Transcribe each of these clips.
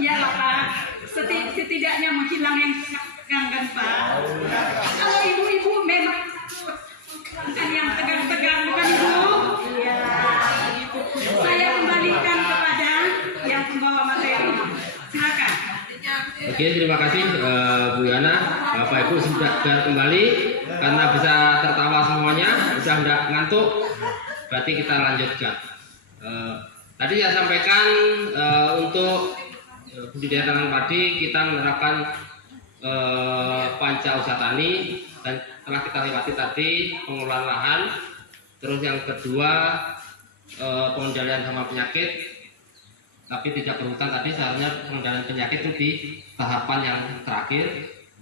Iya lah Pak, setidaknya menghilang yang tegang kan Pak. Kalau ibu-ibu memang kan yang tegang-tegang bukan Ibu? Iya. Saya kembalikan kepada yang membawa materi. Silakan. Oke, terima kasih Bu Yana. Bapak Ibu sudah kembali karena bisa tertawa semuanya, bisa tidak ngantuk. Berarti kita lanjutkan. Tadi saya sampaikan untuk budidaya tanaman padi kita menerapkan panca usaha tani dan telah kita lewati tadi pengelolaan lahan. Terus yang kedua pengendalian hama penyakit, tapi tidak berhutan tadi seharusnya pengendalian penyakit itu di tahapan yang terakhir.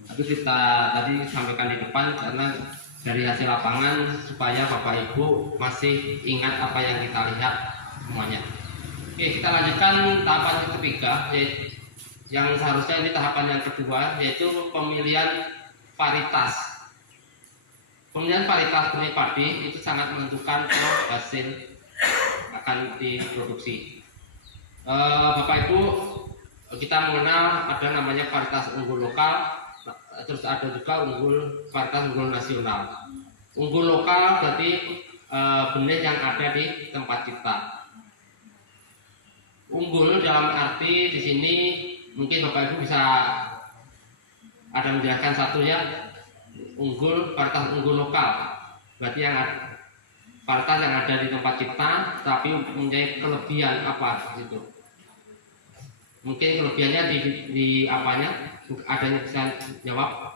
Tapi kita tadi sampaikan di depan karena dari hasil lapangan supaya Bapak Ibu masih ingat apa yang kita lihat semuanya. Oke, kita lanjutkan tahapan yang ketiga, yaitu yang seharusnya ini tahapan yang kedua, yaitu pemilihan varietas. Pemilihan varietas benih padi itu sangat menentukan kalau hasil akan diproduksi. Bapak Ibu, kita mengenal ada namanya varietas unggul lokal, terus ada juga varietas unggul nasional. Unggul lokal berarti benih yang ada di tempat kita. Unggul dalam arti di sini mungkin Bapak Ibu bisa ada menjelaskan satunya. Unggul, varietas unggul lokal berarti yang varietas yang ada di tempat kita tapi mempunyai kelebihan apa gitu. Mungkin kelebihannya di apanya? Adanya bisa jawab.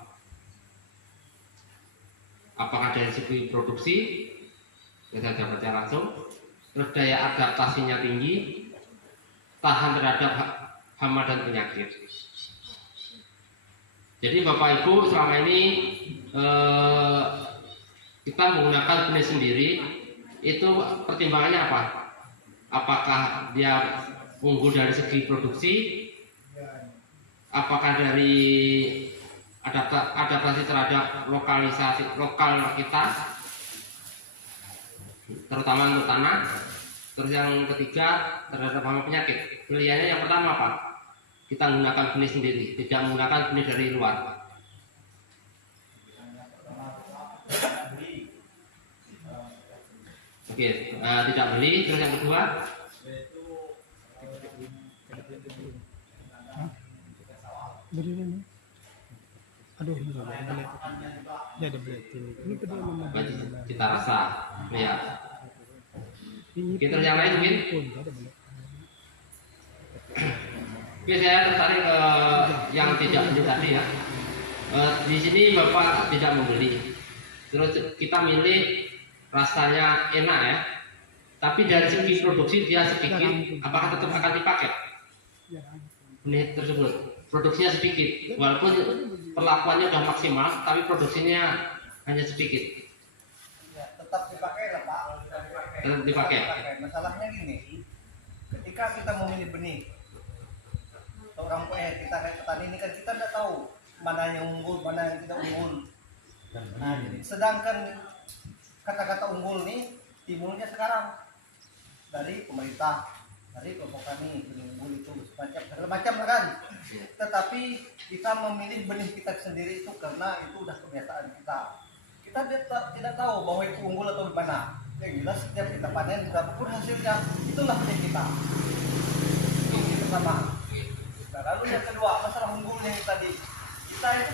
Apakah dari segi produksi? Bisa jawab langsung. Terus daya adaptasinya tinggi, tahan terhadap hama dan penyakit. Jadi Bapak Ibu selama ini kita menggunakan benih sendiri, itu pertimbangannya apa? Apakah dia unggul dari segi produksi? Apakah dari adaptasi terhadap lokal kita, terutama untuk tanah? Terus yang ketiga terhadap hama penyakit. Pilihannya yang pertama apa? Kita menggunakan benih sendiri, tidak menggunakan benih dari luar. Oke, tidak beli. Terus yang kedua? Aduh, ini ada belet ini. Cita rasa, ya. Kita yang lain mungkin. Oke, saya tertarik ke yang tidak beli tadi ya. Di sini Bapak tidak membeli. Terus kita milih rasanya enak ya. Tapi dari segi produksi dia sedikit. Apakah tetap akan dipakai? Benih tersebut produksinya sedikit, walaupun perlakuannya sudah maksimal, tapi produksinya hanya sedikit. Ya, tetap dipakai lah Pak. Tetap dipakai. Masalahnya gini, ketika kita memilih benih, orang kita kayak petani ini kan kita tidak tahu mana yang unggul, mana yang tidak unggul. Nah, sedangkan kata-kata unggul nih timbulnya sekarang dari pemerintah, dari kelompok kami, benih unggul itu macam kan. Tetapi kita memilih benih kita sendiri itu karena itu udah kebiasaan kita. Kita tidak tahu bahwa itu unggul atau gimana. Yang jelas setiap kita panen berapapun hasilnya, itulah benih kita. Ini pertama. Nah, lalu yang kedua, masalah unggulnya yang tadi. Kita itu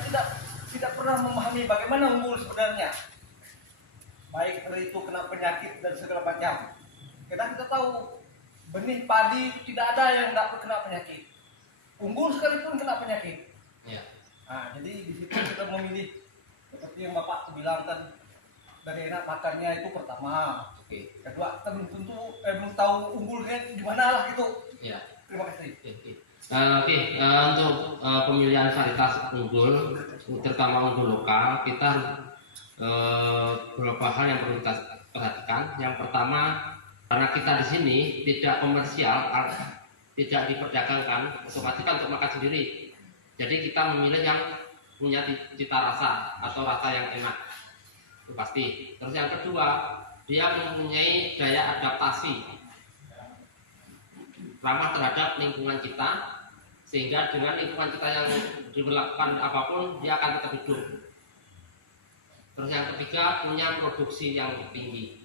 tidak pernah memahami bagaimana unggul sebenarnya. Baik dari itu kena penyakit dan segala macam. Karena kita tahu benih padi tidak ada yang tidak kena penyakit. Unggul sekalipun kena penyakit. Ya. Nah, jadi di situ kita memilih Seperti yang Bapak bilang kan, dari enak makannya itu pertama. Oke. Kedua, kan tentu belum tahu unggulnya di mana lah gitu. Ya. Terima kasih. Untuk pemilihan varietas unggul, terutama unggul lokal, kita beberapa hal yang perlu kita perhatikan. Yang pertama, karena kita di sini tidak komersial, tidak diperdagangkan, otomatis kan untuk makan sendiri. Jadi kita memilih yang punya cita rasa atau rasa yang enak, itu pasti. Terus yang kedua, dia mempunyai daya adaptasi, ramah terhadap lingkungan kita, sehingga dengan lingkungan kita yang diberlakukan apapun dia akan tetap hidup. Terus yang ketiga, punya produksi yang tinggi,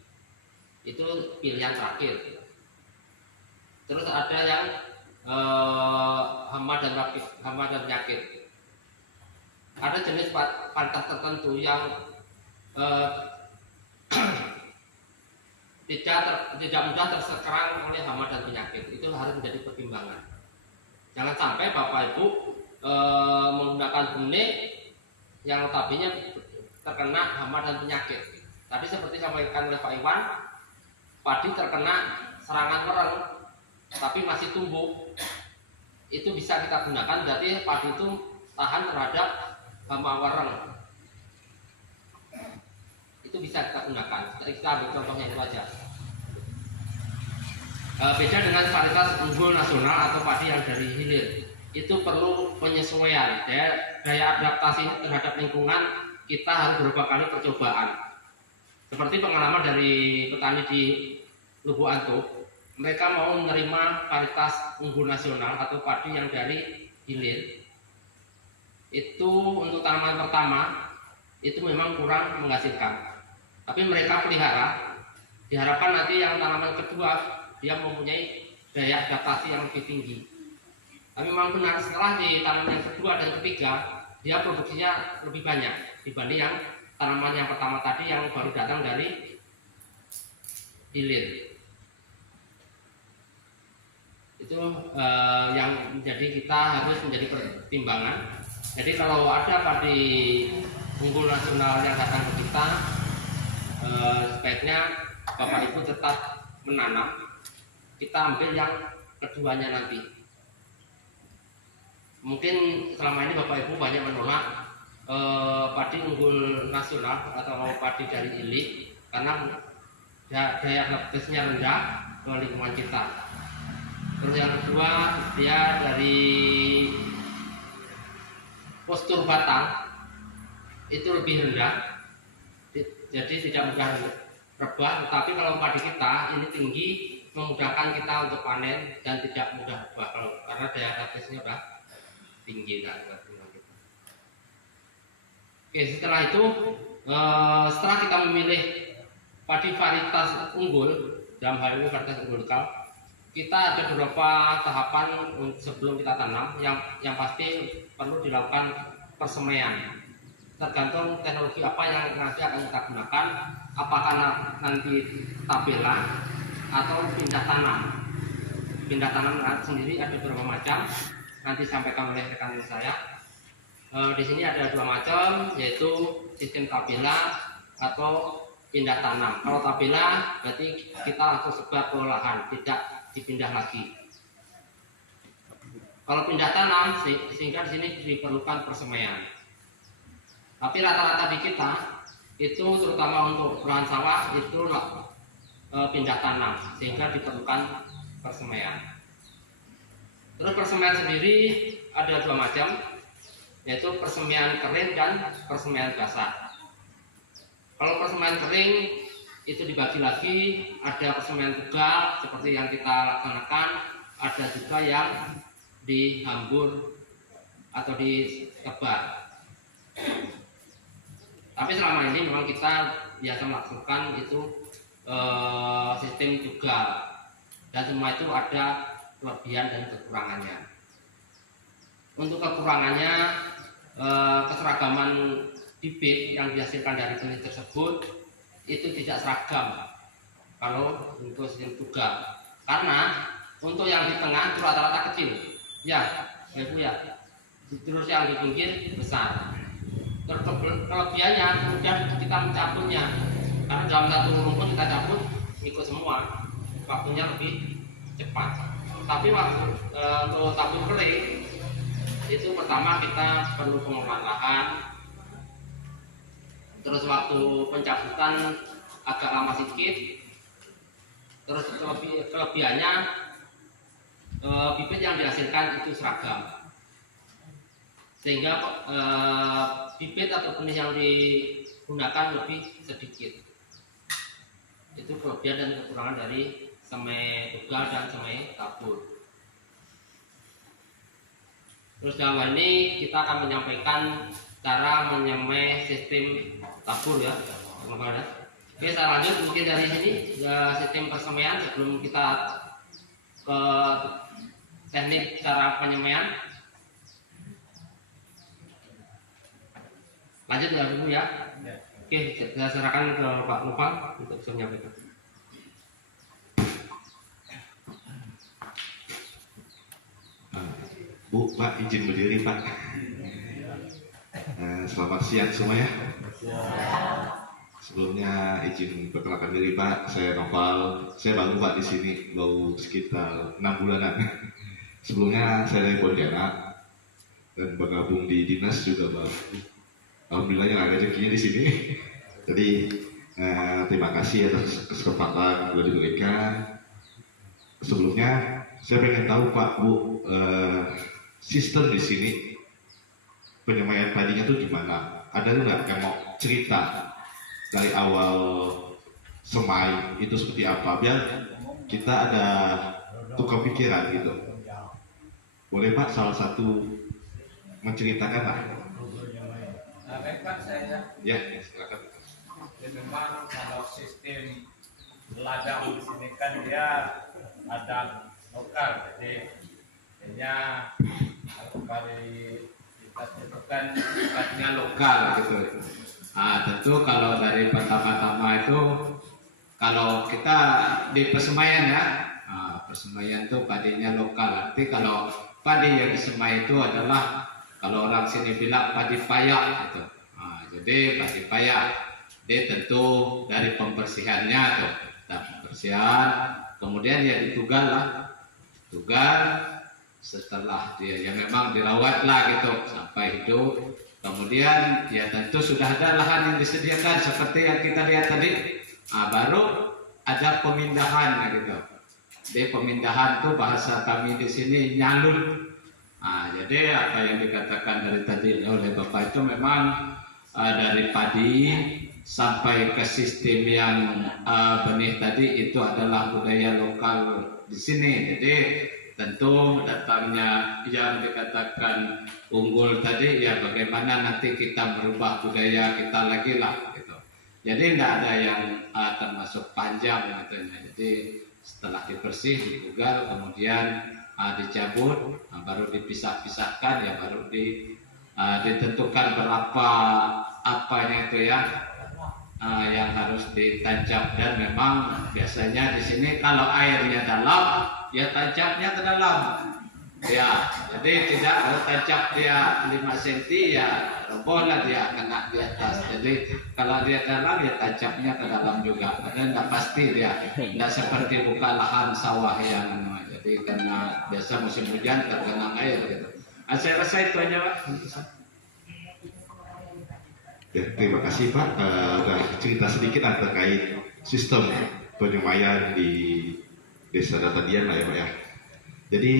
itu pilihan terakhir. Terus ada yang hama dan penyakit. Ada jenis varietas tertentu yang tidak mudah terserang oleh hama dan penyakit. Itu harus menjadi pertimbangan. Jangan sampai Bapak Ibu menggunakan benih yang notabene terkena hama dan penyakit. Tadi seperti disampaikan oleh Pak Iwan, padi terkena serangan wereng tapi masih tumbuh, itu bisa kita gunakan, berarti padi itu tahan terhadap hama wereng. Itu bisa kita gunakan. Kita ambil contohnya itu aja. Beda dengan varietas unggul nasional atau padi yang dari hilir, itu perlu penyesuaian. Daya adaptasi terhadap lingkungan kita harus beberapa kali percobaan. Seperti pengalaman dari petani di Lubuk Antuk, mereka mau menerima varietas unggul nasional atau padi yang dari hilir. Itu untuk tanaman pertama itu memang kurang menghasilkan. Tapi mereka pelihara, diharapkan nanti yang tanaman kedua dia mempunyai daya adaptasi yang lebih tinggi. Tapi memang benar, setelah di tanaman yang kedua dan ketiga, dia produksinya lebih banyak dibanding yang tanaman yang pertama tadi yang baru datang dari hilir. Itu yang menjadi kita harus menjadi pertimbangan. Jadi kalau ada padi unggul nasional yang datang ke kita, sebaiknya Bapak Ibu tetap menanam. Kita ambil yang keduanya nanti. Mungkin selama ini Bapak Ibu banyak menolak padi unggul nasional atau padi dari hilir karena daya adaptasinya rendah ke lingkungan kita. Terus yang kedua, dia dari postur batang itu lebih rendah, jadi tidak mudah rebah. Tetapi kalau padi kita ini tinggi, memudahkan kita untuk panen dan tidak mudah rebah karena daya adaptasinya sudah tinggi. Oke, setelah itu, setelah kita memilih padi varietas unggul, dalam hal ini varietas unggul lokal, kita ada beberapa tahapan sebelum kita tanam. Yang pasti perlu dilakukan persemaian. Tergantung teknologi apa yang nanti akan kita gunakan, apakah nanti tabela atau pindah tanam. Pindah tanam sendiri ada beberapa macam, nanti disampaikan oleh rekan saya. Di sini ada dua macam, yaitu sistem tabela atau pindah tanam. Kalau tabela berarti kita langsung sebar ke lahan, tidak dipindah lagi. Kalau pindah tanam, sehingga di sini diperlukan persemaian. Tapi rata-rata di kita itu terutama untuk lahan sawah itu pindah tanam, sehingga diperlukan persemaian. Terus persemaian sendiri ada dua macam, yaitu persemaian kering dan persemaian basah. Kalau persemaian kering itu dibagi lagi, ada persemaian tegal seperti yang kita laksanakan, ada juga yang dihambur atau ditebar. Tapi selama ini memang kita biasa melakukan itu sistem tegal, dan semua itu ada kelebihan dan kekurangannya. Untuk kekurangannya, keseragaman bibit yang dihasilkan dari benih tersebut itu tidak seragam kalau untuk sistem tugal, karena untuk yang di tengah itu rata-rata kecil, ya Bu ya, terus yang di pinggir besar. kelebihannya kemudian kita mencabutnya, karena dalam satu rumpun kita cabut ikut semua, waktunya lebih cepat. Tapi waktu untuk tabur kering itu pertama kita perlu pengolahan lahan, terus waktu pencabutan agak lama sedikit, terus kelebihannya bibit yang dihasilkan itu seragam, sehingga bibit atau benih yang digunakan lebih sedikit. Itu kelebihan dan kekurangan dari semai tugal dan semai tabur. Terus dalam hal ini kita akan menyampaikan cara menyemai sistem tabur ya. Oke, saya lanjut mungkin dari sini sistem persemaian sebelum kita ke teknik cara penyemaian. Lanjut ya dulu ya. Oke, saya serahkan ke Pak Nopal untuk bisa menyampaikan. Bu, Pak, izin berdiri, Pak. Selamat siang semua ya. Sebelumnya izin perkenalkan diri, Pak. Saya Noval. Saya baru, Pak, di sini baru sekitar 6 bulanan. Sebelumnya saya dari Pontianak dan bergabung di dinas juga baru. Alhamdulillahnya ada rezekinya di sini. Jadi terima kasih atas kesempatan yang sudah diberikan. Sebelumnya saya pengen tahu, Pak, Bu, sistem di sini penyemaian padinya tuh gimana? Ada nggak yang mau cerita dari awal semai itu seperti apa? Biar kita ada tukar pikiran gitu. Boleh, Pak, salah satu menceritakan lah? Baik, Pak, saya Ya, silakan. memang kalau sistem ladang di sini kan dia ladang lokal, jadi hanya kalau kita tentukan sifatnya lokal gitu. Tentu kalau dari pertama-tama itu kalau kita di persemaian ya, persemaian itu padinya lokal. Arti kalau padi yang disemai itu adalah kalau orang sini bilang padi payak gitu. Jadi padi payak, dia tentu dari pembersihannya tuh, pembersihan, kemudian ya ditugal lah, tugal. Setelah dia ya memang dirawat lah gitu sampai hidup, kemudian ya tentu sudah ada lahan yang disediakan seperti yang kita lihat tadi, baru ada pemindahan gitu. Di pemindahan tuh bahasa kami di sini nyalur. Jadi apa yang dikatakan dari tadi oleh Bapak itu memang dari padi sampai ke sistem yang benih tadi itu adalah budaya lokal di sini. Jadi tentu datangnya yang dikatakan unggul tadi ya bagaimana nanti kita merubah budaya kita lagi lah gitu. Jadi tidak ada yang termasuk panjang katanya. Jadi setelah dibersih, ditugal, kemudian dicabut, baru dipisah-pisahkan ya baru ditentukan berapa apanya itu ya yang harus ditancap. Dan memang biasanya di sini kalau airnya dalam ya tancapnya ke dalam ya, jadi tidak harus tancap dia 5 cm ya robohlah dia kena di atas. Jadi kalau dia dalam ya tancapnya ke dalam juga, padahal tidak pasti dia, tidak seperti buka lahan sawah yang jadi karena biasa musim hujan tergenang air gitu. Saya rasa itu aja, Pak. Ya, terima kasih, Pak. Udah cerita sedikit terkait sistem penyemaian di Desa Datadian lah ya, Pak ya. Jadi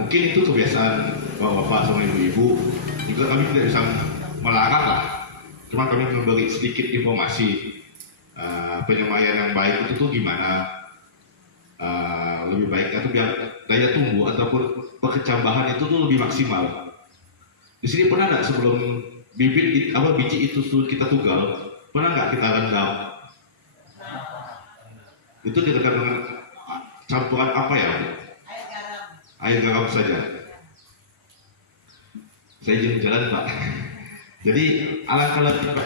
mungkin itu kebiasaan Bapak sama Ibu-ibu. Juga kami tidak bisa melarang lah. Cuma kami memberi sedikit informasi penyemaian yang baik itu tuh gimana. Lebih baik atau biar daya tumbuh ataupun perkecambahan itu tuh lebih maksimal. Di sini pernah nggak sebelum bibit biji itu tuh kita tugal, pernah nggak kita rendam? Itu direndam dengan campuran apa ya? Air garam saja. Saya izin jalan, Pak. Jadi alangkah lebih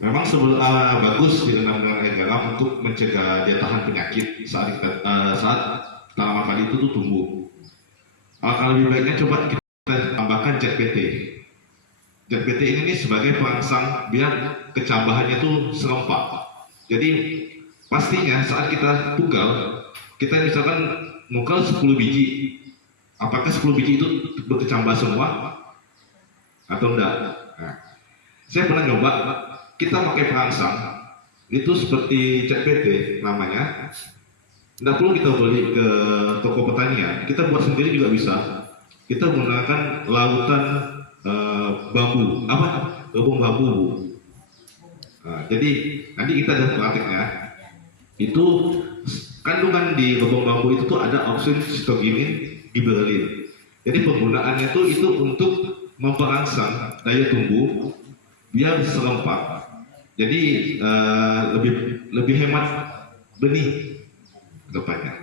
memang sebelum bagus direndam dengan air garam untuk mencegah dia tahan penyakit saat tanaman padi itu tuh tumbuh. Alangkah lebih baiknya coba kita tambahkan ZPT. ZPT ini sebagai perangsang biar kecambahannya itu serempak. Jadi pastinya saat kita pugal, kita misalkan mukal 10 biji, apakah 10 biji itu berkecambah semua atau enggak? Nah, saya pernah nyoba, kita pakai perangsang, itu seperti ZPT namanya. Tidak perlu kita beli ke toko pertanian, kita buat sendiri juga bisa. Kita menggunakan lautan bambu, gabung bambu. Nah, jadi nanti kita ada prakteknya. Itu kandungan di gabung bambu itu tuh ada oksin, sitoginin, giberelin. Jadi penggunaannya tuh itu untuk memperangsang daya tumbuh biar serempak. Jadi lebih hemat benih depannya.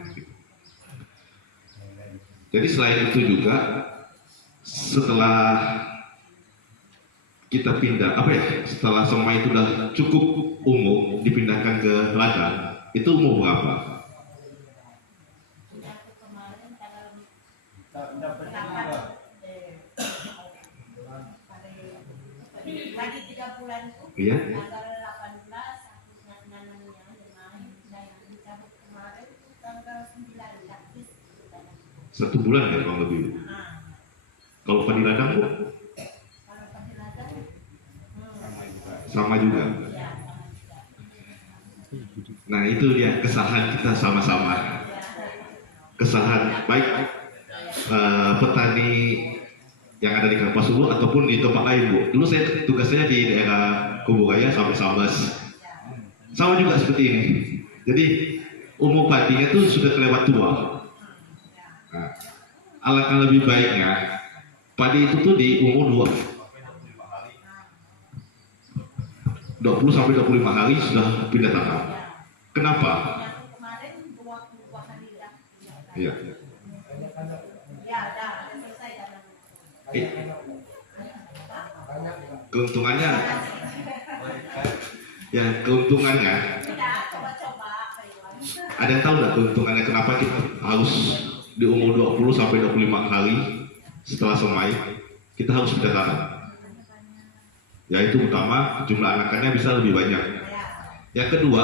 Jadi selain itu juga setelah kita pindah setelah semai itu udah cukup umur dipindahkan ke ladang, itu umur berapa? Lagi 3 bulan itu Iya. tanggal 18 aku nanamnya dan dicabut kemarin itu tanggal 9 habis. 1 bulan ya kurang lebih. Kalau padi ladang Bu? Kalau padi ladang Sama juga. ya sama juga. Nah itu dia kesalahan kita sama-sama. Kesalahan baik petani yang ada di Kapas dulu ataupun di tempat lain Bu. Dulu saya tugasnya di daerah Kuburaya sampai Sambas. Sama juga seperti ini. Jadi umur padinya itu sudah kelewat tua. Nah, alangkah lebih baiknya padi itu tuh di umur 20 sampai 25 hari sudah pindah tanam. Kenapa? Yang kemarin 22 hari dah. Iya. Ya, dah selesai dah. Keuntungannya, ya keuntungannya. Tidak coba-coba Iwan. Ada yang tahu nggak keuntungannya kenapa kita harus di umur 20 sampai 25 hari setelah semai kita harus pindah tanam? Yaitu pertama jumlah anakannya bisa lebih banyak. Yang kedua,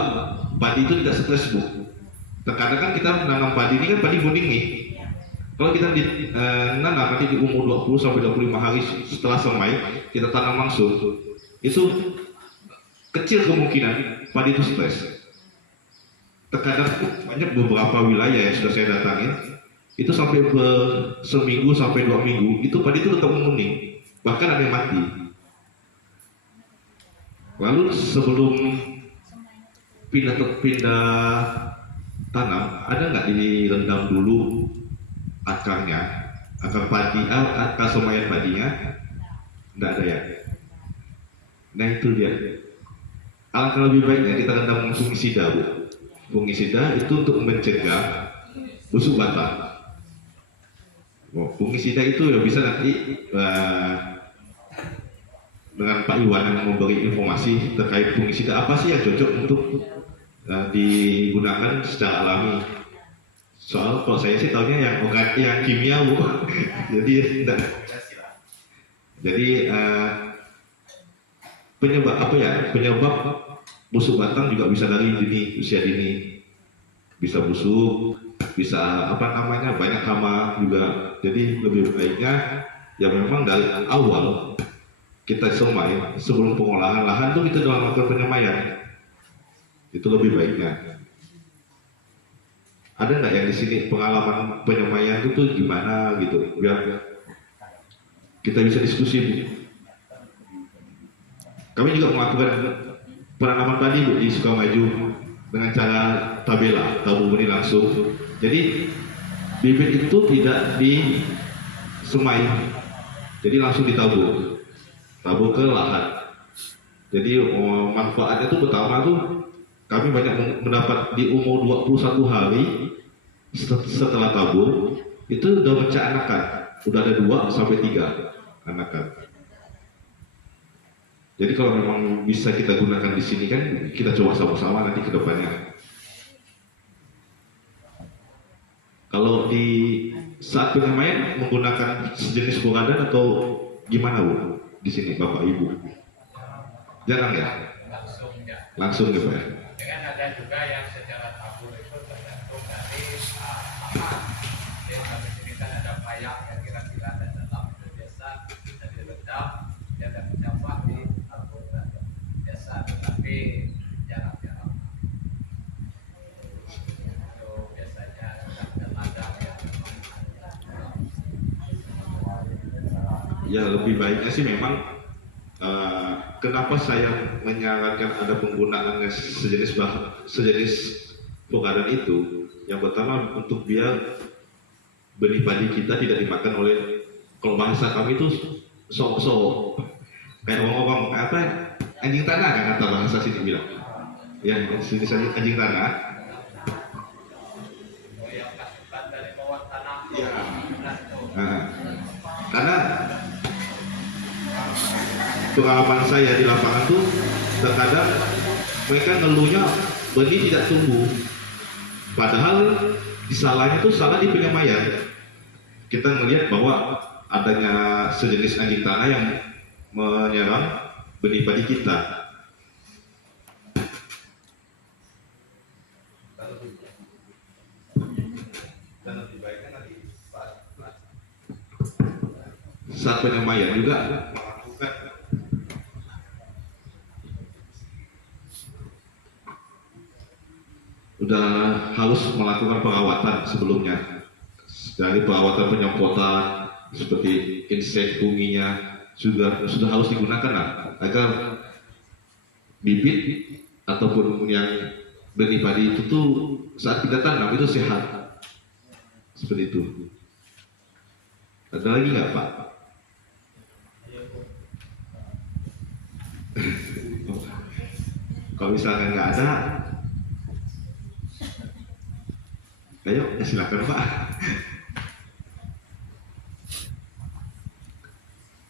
padi itu tidak stres Bu. Terkadang kan kita menanam padi ini kan padi kuning nih. Kalau kita nanam nanti di umur 20 sampai 25 hari setelah semai kita tanam langsung, itu kecil kemungkinan padi itu stres. Terkadang banyak beberapa wilayah yang sudah saya datangin itu sampai seminggu sampai 2 minggu itu padi itu tetap menguning, bahkan ada yang mati. Lalu sebelum pindah tanam, ada nggak direndam dulu akarnya, akar padi, akar semaian padinya? Nggak ada ya. Nah itu dia. Alangkah lebih baiknya kita rendam fungisida Bu. Fungisida itu untuk mencegah busuk batang. Fungisida itu ya bisa nanti dengan Pak Iwan yang memberi informasi terkait fungisida apa sih yang cocok untuk digunakan secara alami. Soal kalau saya sih tahunya yang kimia Bu. Jadi penyebab busuk batang juga bisa dari usia dini. Bisa busuk, bisa banyak hama juga. Jadi lebih baiknya ya memang dari awal kita semai sebelum pengolahan lahan tuh kita dalam melakukan penyemaian. Itu lebih baiknya. Ada nggak yang di sini pengalaman penyemaian itu tuh gimana gitu, biar kita bisa diskusi Bu. Kami juga melakukan penanaman padi Bu di Sukamaju dengan cara tabela, tabur benih langsung. Jadi bibit itu tidak disemai, jadi langsung ditabur ke lahan. Jadi manfaatnya tuh pertama tuh kami banyak mendapat di umur 21 hari setelah tabur itu udah pecah anakan, udah ada 2 sampai 3 anakan. Jadi kalau memang bisa kita gunakan di sini kan kita coba sama-sama nanti ke depannya. Kalau di saat penyemaian menggunakan sejenis bukadan atau gimana Bu? Di sini Bapak Ibu? Jarang ya? Langsung ya Pak ya? Dengan ada juga yang secara tabur itu tergantung dari lahan. Jadi kami sini kan ada payak yang kira-kira ada dalam itu biasa dari redam dia ada mencapai di tabur biasa, tetapi jarang-jarang. Itu biasanya ada ladang ya. Ya lebih baiknya sih memang kenapa saya menyarankan ada penggunaan sejenis bukadan itu. Yang pertama untuk biar benih padi kita tidak dimakan oleh, kalau bahasa kami itu sok-sok kayak ngomong apa anjing tanah kan kata bahasa sini bilang. Ya sini saja anjing tanah. Oh, yang pasukan dari bawah tanah. Ya. Nah, karena pengalaman saya di lapangan tuh terkadang mereka ngeluhnya benih tidak tumbuh, padahal salahnya tuh salah di penyemaian. Kita melihat bahwa adanya sejenis anjing tanah yang menyerang benih padi kita. Dan lebih baiknya nanti saat penyemaian juga melakukan udah harus melakukan perawatan sebelumnya, dari perawatan penyemprotan seperti insek bunginya sudah harus digunakan lah, agar bibit ataupun yang benih padi itu tuh saat kita tanam itu sehat seperti itu. Ada lagi nggak Pak? Kalau misalkan nggak ada, ayo silakan Pak.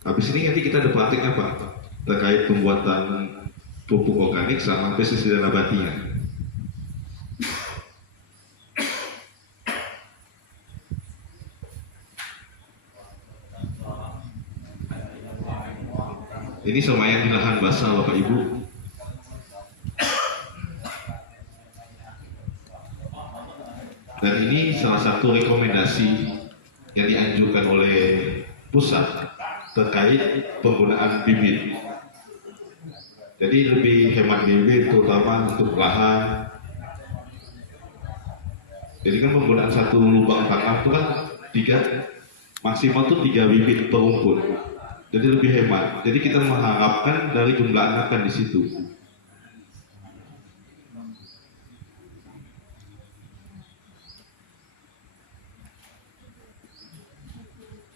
Habis ini nanti kita ada praktiknya Pak, terkait pembuatan pupuk organik sama pestisida nabatinya. Ini semayan di lahan basah Bapak Ibu. Dan ini salah satu rekomendasi yang dianjurkan oleh pusat terkait penggunaan bibit. Jadi lebih hemat bibit terutama untuk lahan. Jadi kan penggunaan satu lubang tanam itu kan maksimal tuh 3 bibit per rumput. Jadi lebih hemat. Jadi kita mengharapkan dari jumlah anakan di situ.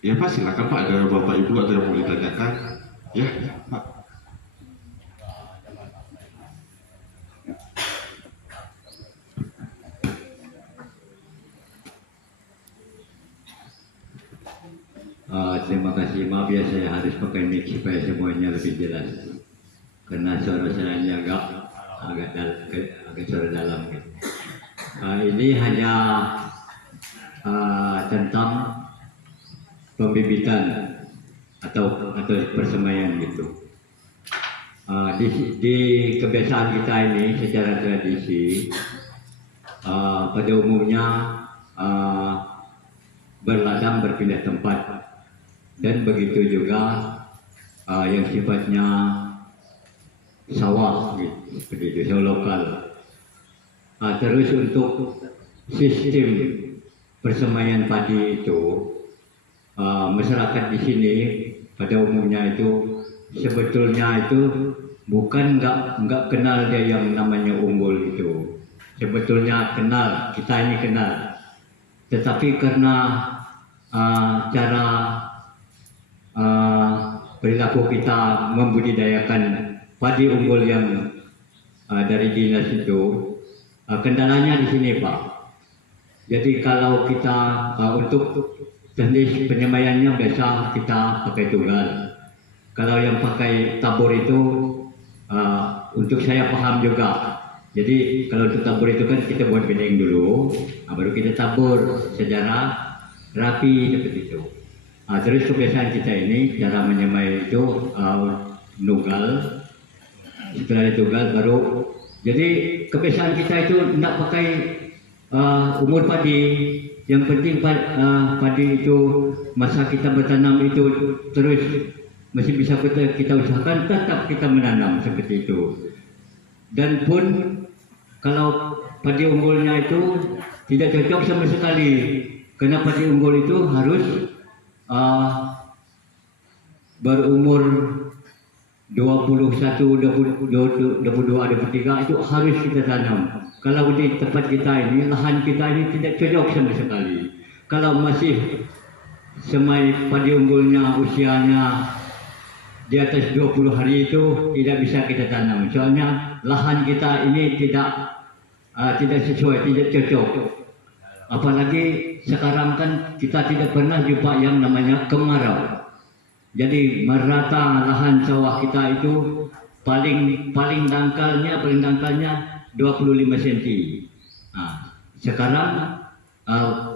Ya Pak, silakan Pak. Ada Bapak Ibu ada yang mau ditanyakan? Ya, Pak. Terima kasih, maaf ya saya harus pakai mic supaya semuanya lebih jelas karena suara saya agak suara dalam gitu. Ini hanya tentang pembibitan atau persemaian gitu. Di kebiasaan kita ini secara tradisi pada umumnya berladang berpindah tempat, dan begitu juga yang sifatnya sawah gitu, seperti itu, sawah lokal. Terus untuk sistem persemaian padi itu, masyarakat di sini pada umumnya itu sebetulnya itu bukan nggak kenal dia yang namanya unggul itu. Sebetulnya kenal, kita ini kenal, tetapi karena cara perilaku kita membudidayakan padi unggul yang dari dinas itu, kendalanya di sini Pak. Jadi kalau kita untuk jenis penyemaiannya biasa kita pakai tunggal. Kalau yang pakai tabur itu untuk saya paham juga. Jadi kalau untuk tabur itu kan kita buat bening dulu, baru kita tabur secara rapi seperti itu. Terus kebiasaan kita ini cara menyemai itu nugal, setelah ditugal baru. Jadi kebiasaan kita itu tidak pakai umur padi. Yang penting padi itu masa kita bertanam itu terus masih bisa kita usahakan, tetap kita menanam seperti itu. Dan pun kalau padi unggulnya itu tidak cocok sama sekali, karena padi unggul itu harus berumur 21, 22, 23 itu harus kita tanam. Kalau di tempat kita ini, lahan kita ini tidak cocok sama sekali. Kalau masih semai padi unggulnya usianya di atas 20 hari itu tidak bisa kita tanam. Soalnya lahan kita ini tidak sesuai, tidak cocok. Apalagi sekarang kan kita tidak pernah jumpa yang namanya kemarau. Jadi merata lahan sawah kita itu paling dangkalnya 25 cm. Sekarang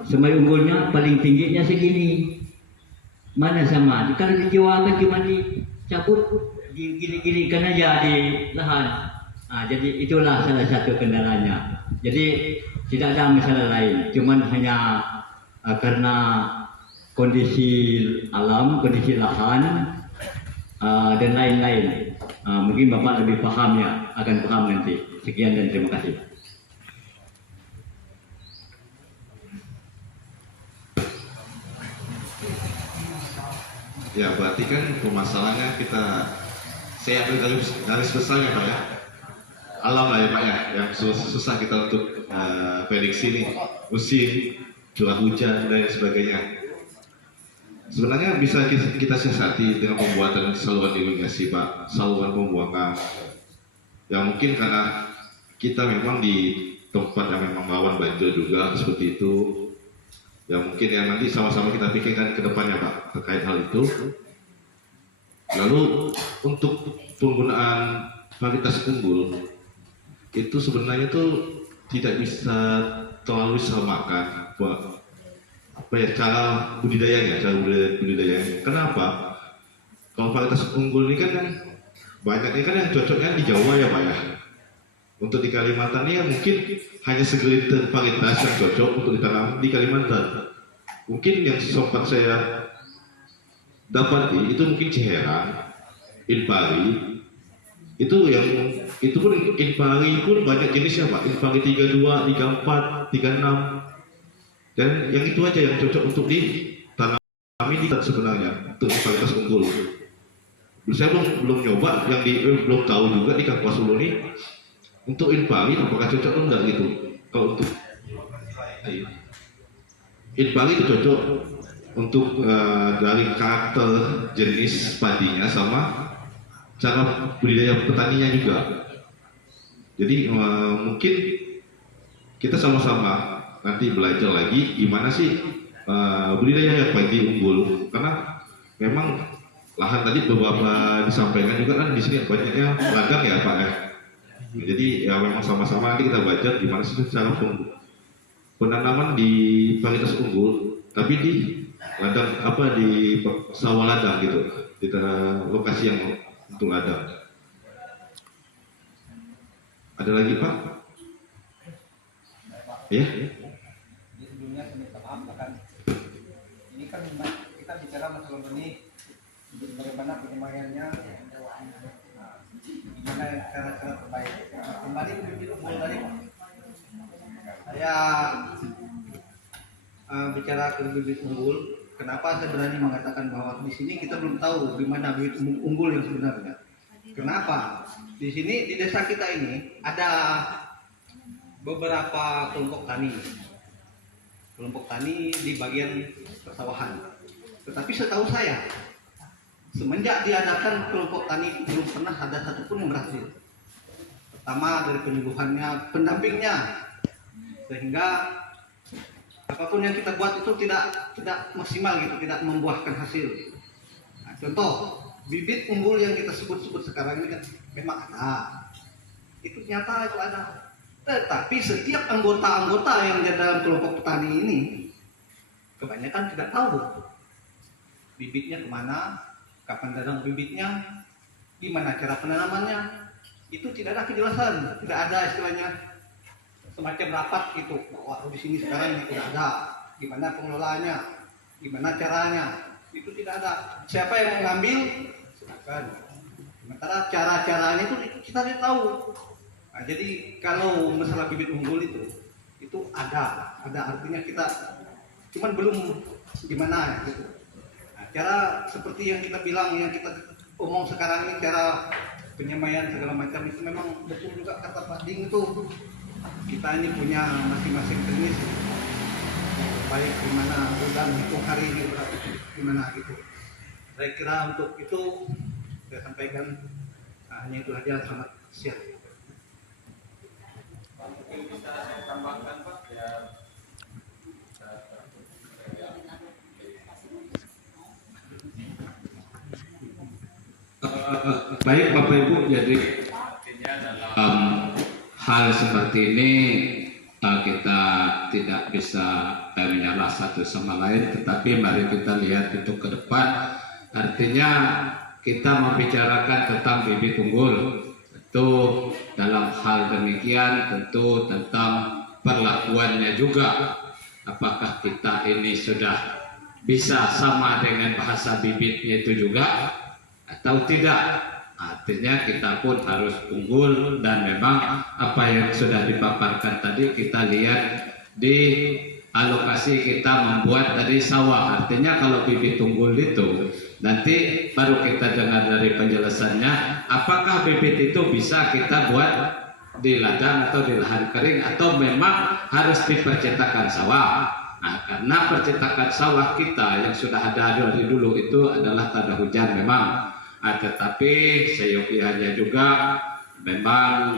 semai unggulnya paling tingginya segini. Mana sama? Kalau dijualkan cuma dicabut, digili-gilikan aja di lahan. Jadi itulah salah satu kendalanya. Jadi tidak ada masalah lain, cuman hanya karena kondisi alam, kondisi lahan dan lain-lain. Mungkin Bapak lebih paham ya, akan paham nanti. Sekian dan terima kasih. Ya, berarti kan permasalahannya saya ambil garis besarnya Pak ya. Alam lah ya Pak ya, yang susah kita untuk prediksi nih, musim, curah hujan dan sebagainya. Sebenarnya bisa kita siasati dengan pembuatan saluran irigasi Pak, saluran pembuangan. Ya mungkin karena kita memang di tempat yang memang rawan banjir juga seperti itu. Ya mungkin yang nanti sama-sama kita pikirkan ke depannya Pak terkait hal itu. Lalu untuk penggunaan varietas unggul itu sebenarnya tuh tidak bisa terlalu disamakan cara budidayanya. Kenapa? Kalau varietas unggul ini kan banyaknya kan yang cocoknya di Jawa ya Pak ya. Untuk di Kalimantan ini mungkin hanya segelintir varietas yang cocok untuk ditanam di Kalimantan. Mungkin yang sempat saya dapat itu mungkin Ciherang, Inpari. Itu pun Inpari pun banyak jenisnya Pak. Inpari 32, 34, 36. Dan yang itu aja yang cocok untuk ditanami di sebenarnya untuk varietas unggul. Saya belum nyoba yang belum tahu juga di Kapuas Hulu ini untuk Inpari apakah cocok atau enggak gitu. Kalau untuk Inpari itu cocok untuk dari karakter jenis padinya sama cara budidaya petaninya juga. Jadi mungkin kita sama-sama nanti belajar lagi gimana sih budidaya padi unggul, karena memang lahan tadi beberapa disampaikan juga kan di sini banyaknya ladang ya Pak ya. Jadi ya memang sama-sama nanti kita belajar gimana sih cara penanaman di varietas unggul, tapi di ladang di sawah ladang gitu, di lokasi yang untuk ladang. Ada lagi Pak? Ya? Jadi sebelumnya saya minta maaf bahkan ini kan kita bicara masalah benih, bagaimana penyemaiannya, gimana cara-cara terbaik. Kembali ke bibit unggul tadi Pak. Saya bicara ke bibit unggul. Kenapa saya berani mengatakan bahwa di sini kita belum tahu di mana bibit unggul yang sebenarnya? Kenapa? Di sini di desa kita ini ada beberapa kelompok tani di bagian persawahan. Tetapi setahu saya, semenjak diadakan kelompok tani belum pernah ada satupun yang berhasil. Pertama dari penyuluhannya, pendampingnya, sehingga apapun yang kita buat itu tidak maksimal gitu, tidak membuahkan hasil. Nah, contoh bibit unggul yang kita sebut-sebut sekarang ini kan memang ada, itu nyata itu ada. Tetapi setiap anggota-anggota yang di dalam kelompok petani ini kebanyakan tidak tahu bibitnya kemana, kapan tanam bibitnya, gimana cara penanamannya. Itu tidak ada kejelasan, tidak ada istilahnya semacam rapat gitu bahwa di sini sekarang ini tidak ada. Gimana pengelolaannya, gimana caranya, itu tidak ada. Siapa yang mengambil, silakan. Sementara cara-caranya itu kita tidak tahu. Nah, jadi kalau masalah bibit unggul itu ada artinya kita cuman belum gimana gitu. Nah, cara seperti yang kita bilang, yang kita omong sekarang ini, cara penyemaian segala macam itu memang betul juga kata Pak Ding itu. Kita ini punya masing-masing teknis, baik gimana bulan hitung hari ini gimana gitu. Saya kira untuk itu saya sampaikan. Nah, hanya itu saja. Selamat siang. Mungkin bisa saya tambahkan Pak ya. Baik Bapak Ibu, jadi Artinya dalam hal seperti ini kita tidak bisa menyalahkan satu sama lain, tetapi mari kita lihat itu ke depan. Artinya kita membicarakan tentang bibit unggul, tentu dalam hal demikian tentu tentang perlakuannya juga. Apakah kita ini sudah bisa sama dengan bahasa bibitnya itu juga atau tidak? Artinya kita pun harus unggul, dan memang apa yang sudah dipaparkan tadi kita lihat di alokasi kita membuat tadi sawah. Artinya kalau bibit unggul itu nanti baru kita dengar dari penjelasannya apakah bibit itu bisa kita buat di ladang atau di lahan kering atau memang harus dipercetakan sawah. Nah, karena percetakan sawah kita yang sudah ada dari dulu itu adalah tanda hujan memang. Tetapi seyogianya juga memang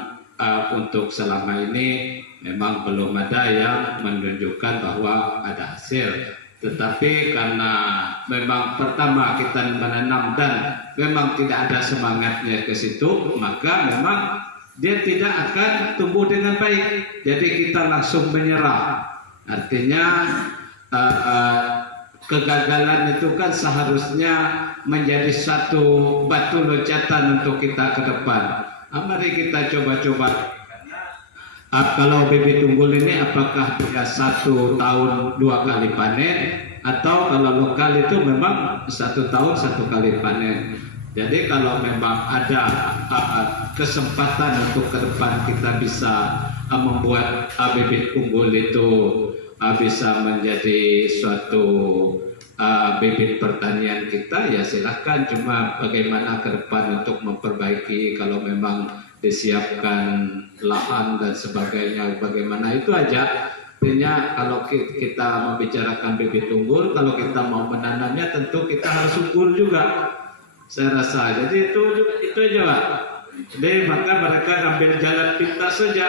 untuk selama ini memang belum ada yang menunjukkan bahwa ada hasil. Tetapi karena memang pertama kita menanam dan memang tidak ada semangatnya ke situ, maka memang dia tidak akan tumbuh dengan baik. Jadi kita langsung menyerah. Artinya kegagalan itu kan seharusnya menjadi satu batu loncatan untuk kita ke depan. Mari kita coba-coba. Kalau bibit unggul ini apakah dia 1 tahun 2 kali panen, atau kalau lokal itu memang 1 tahun 1 kali panen. Jadi kalau memang ada kesempatan untuk ke depan kita bisa membuat bibit unggul itu bisa menjadi suatu bibit pertanian kita, ya silahkan. Cuma bagaimana ke depan untuk memperbaiki, kalau memang disiapkan lahan dan sebagainya, bagaimana itu aja. Artinya kalau kita membicarakan bibit unggul, kalau kita mau menanamnya tentu kita harus unggul juga, saya rasa. Jadi itu aja Pak. Jadi maka mereka ambil jalan pintas saja.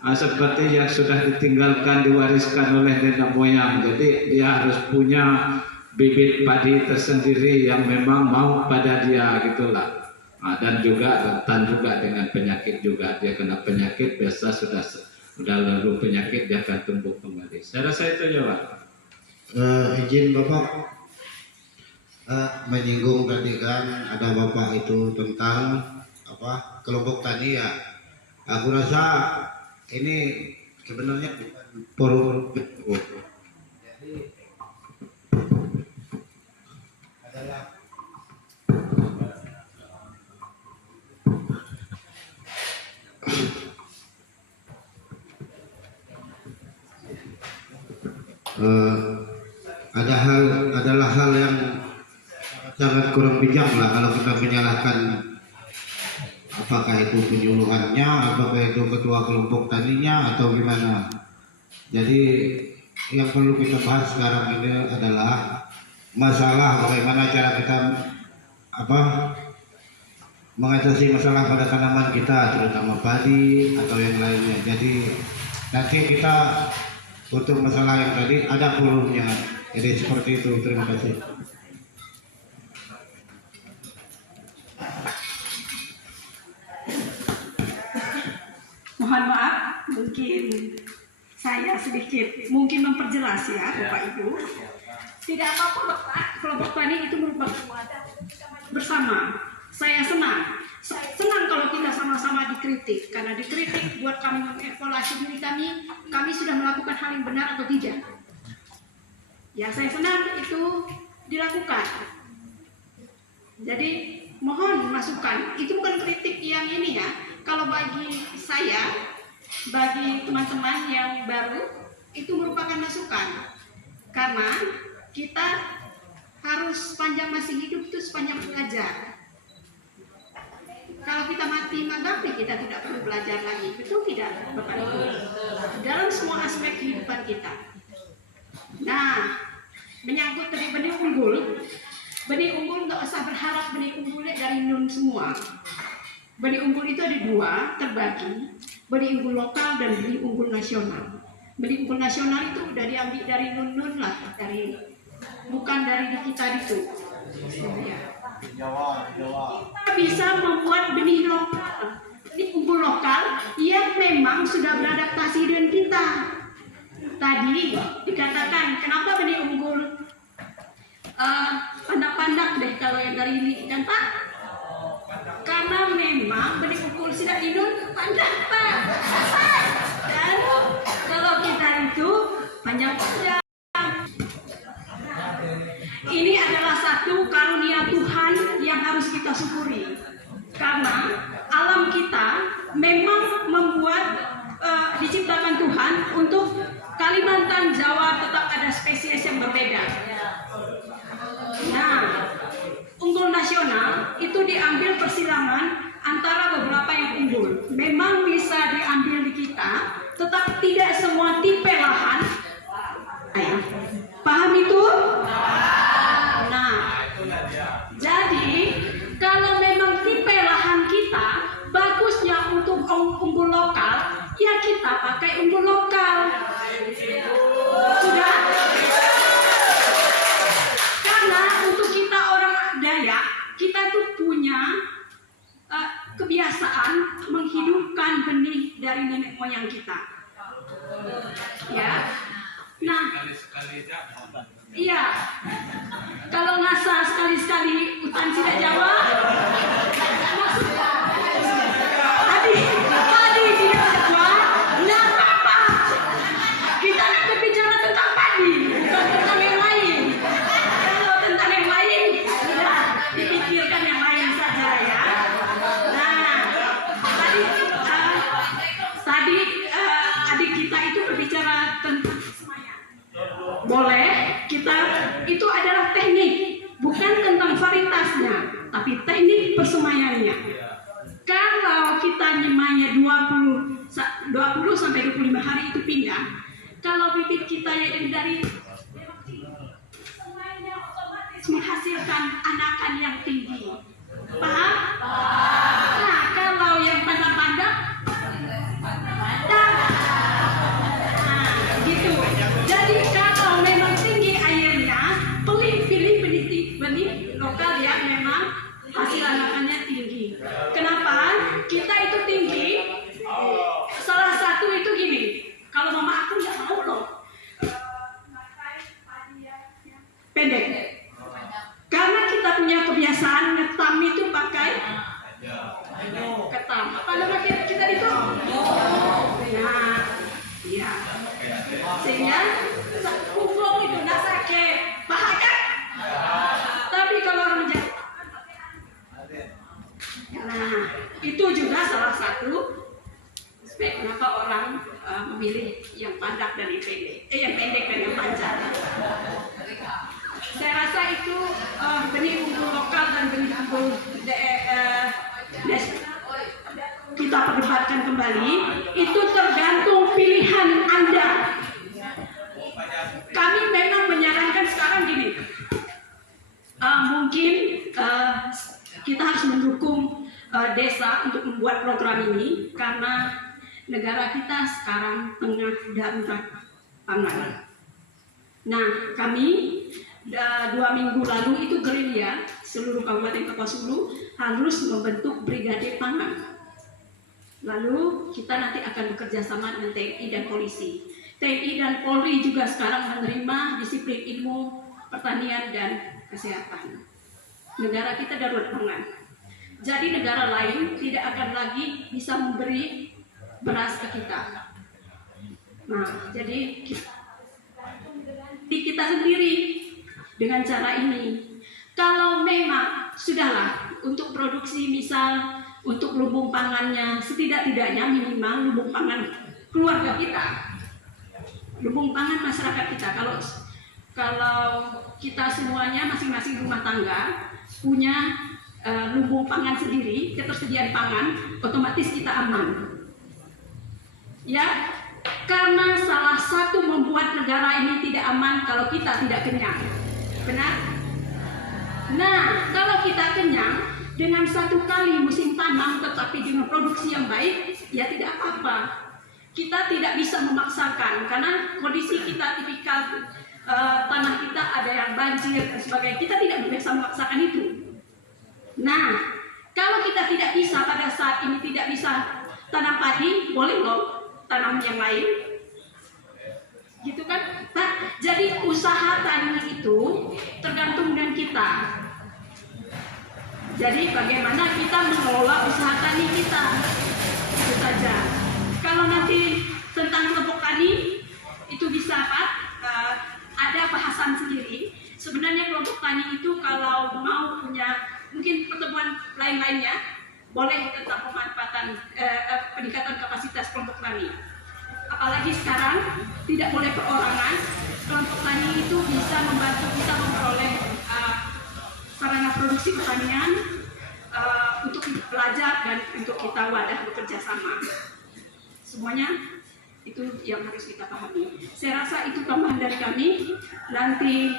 Seperti yang sudah ditinggalkan, diwariskan oleh nenek moyang. Jadi dia harus punya bibit padi tersendiri yang memang mau pada dia gitulah. Dan juga rentan juga dengan penyakit juga. Dia kena penyakit biasa sudah lalu penyakit dia akan tumbuh kembali. Saya rasa itu aja Pak. Izin Bapak menyinggung tadi kan ada Bapak itu tentang kelompok tani ya. Aku rasa ini sebenarnya forum jadi adalah adalah hal yang sangat kurang bijak lah kalau kita menyalahkan apakah itu penyuluhannya, apakah itu ketua kelompok taninya atau gimana. Jadi yang perlu kita bahas sekarang ini adalah masalah bagaimana cara kita mengatasi masalah pada tanaman kita, terutama padi atau yang lainnya. Jadi nanti kita untuk masalah yang tadi ada forumnya. Jadi seperti itu. Terima kasih. Mohon maaf, mungkin saya sedikit mungkin memperjelas ya Bapak Ibu. Tidak apa-apa Pak, kelompok tani itu merupakan wadah bersama. Saya senang kalau kita sama-sama dikritik, karena dikritik buat kami mengevaluasi diri kami sudah melakukan hal yang benar atau tidak. Ya, saya senang itu dilakukan. Jadi mohon masukan, itu bukan kritik yang ini ya. Kalau bagi saya, bagi teman-teman yang baru, itu merupakan masukan. Karena kita harus sepanjang masih hidup itu sepanjang belajar. Kalau kita mati magapri, kita tidak perlu belajar lagi. Betul tidak, Bapak Ibu? Dalam semua aspek kehidupan kita. Nah, menyangkut tadi benih unggul nggak usah berharap benih unggulnya dari nun semua. Benih unggul itu ada dua, terbagi. Benih unggul lokal dan benih unggul nasional. Benih unggul nasional itu udah diambil dari nun lah, bukan dari kita itu. Kita bisa membuat benih lokal, benih unggul lokal yang memang sudah beradaptasi dengan kita. Tadi dikatakan kenapa benih unggul pandak-pandak deh kalau yang dari ini kan Pak? Karena memang benih unggul tidak dinun pandak Pak. Dan kalau kita itu panjang-panjang. Ini adalah satu karunia Tuhan yang harus kita syukuri. Karena alam kita memang membuat diciptakan Tuhan untuk Kalimantan, Jawa tetap ada spesies yang berbeda. Nah, unggul nasional itu diambil persilangan antara beberapa yang unggul. Memang bisa diambil di kita, tetapi tidak semua tipe lahan. Paham itu? Nah, jadi kalau memang tipe lahan kita bagusnya untuk unggul lokal, ya kita pakai unggul lokal. Sudah? Karena untuk kita orang Dayak, kita tuh punya kebiasaan menghidupkan benih dari nenek moyang kita. Ya. Nah, iya. Kalau ngasah sekali-sekali hutan tidak Jawa, tadi tidak Jawa, nggak apa-apa. Kita nak berbicara tentang padi, bukan tentang yang lain. Kalau tentang yang lain, sudah dipikirkan yang lain saja ya. Nah, tadi adik kita itu berbicara tentang boleh, kita itu adalah teknik, bukan tentang varietasnya, tapi teknik persemaiannya. Kalau kita nyemainya 20 sampai 25 hari itu pindah. Kalau bibit kita yang dari semainya otomatis menghasilkan anakan yang tinggi. Paham? Nah, kalau yang pandang-pandang, gitu. Jadi kalau memang tinggi airnya, pilih benih lokal yang memang hasil anakannya tinggi. Kenapa? Kita itu tinggi. Salah satu itu gini. Kalau mama aku nggak mau loh. Pendek. Karena kita punya kebiasaan ngetam itu pakai ketam. Apa nama kita itu? Nah, iya. Sehingga punggung itu nggak sakit, paham kan? Tapi kalau orang Jawa, nah itu juga salah satu aspek kenapa orang memilih yang panjang dan yang pendek, yang pendek dan yang panjang. Saya rasa itu benih unggul lokal dan benih unggul kita perdebatkan kembali. Itu tergantung pilihan Anda. Kami memang menyarankan sekarang gini, mungkin kita harus mendukung desa untuk membuat program ini karena negara kita sekarang tengah darurat pangan. Nah, kami 2 minggu lalu itu gerilya seluruh Kabupaten Kapuas Hulu harus membentuk brigade pangan. Lalu kita nanti akan bekerja sama dengan TNI dan polisi. TNI dan Polri juga sekarang menerima disiplin ilmu pertanian dan kesehatan. Negara kita darurat pangan. Jadi negara lain tidak akan lagi bisa memberi beras ke kita. Nah, jadi kita sendiri dengan cara ini. Kalau memang sudahlah untuk produksi misal untuk lumbung pangannya setidak-tidaknya minimal lumbung pangan keluarga kita, lumbung pangan masyarakat kita. Kalau kita semuanya masing-masing rumah tangga punya lumbung pangan sendiri, ketersediaan pangan, otomatis kita aman. Ya, karena salah satu membuat negara ini tidak aman kalau kita tidak kenyang. Benar? Nah, kalau kita kenyang dengan satu kali musim tanam tetapi dengan produksi yang baik, ya tidak apa-apa. Kita tidak bisa memaksakan karena kondisi kita tipikal tanah kita ada yang banjir dan sebagainya. Kita tidak bisa memaksakan itu. Nah, kalau kita tidak bisa pada saat ini tidak bisa tanam padi, boleh loh tanam yang lain. Gitu kan? Nah, jadi usaha tani itu tergantung dengan kita. Jadi bagaimana kita mengelola usaha tani kita, itu saja. Kalau nanti tentang kelompok tani itu bisa ada bahasan sendiri. Sebenarnya kelompok tani itu kalau mau punya mungkin pertemuan lain-lainnya boleh tentang pemanfaatan peningkatan kapasitas kelompok tani. Apalagi sekarang tidak boleh perorangan, kelompok tani itu bisa membantu kita memperoleh sarana produksi pertanian untuk belajar dan untuk kita wadah bekerja sama. Semuanya itu yang harus kita pahami. Saya rasa itu tambahan dari kami. Nanti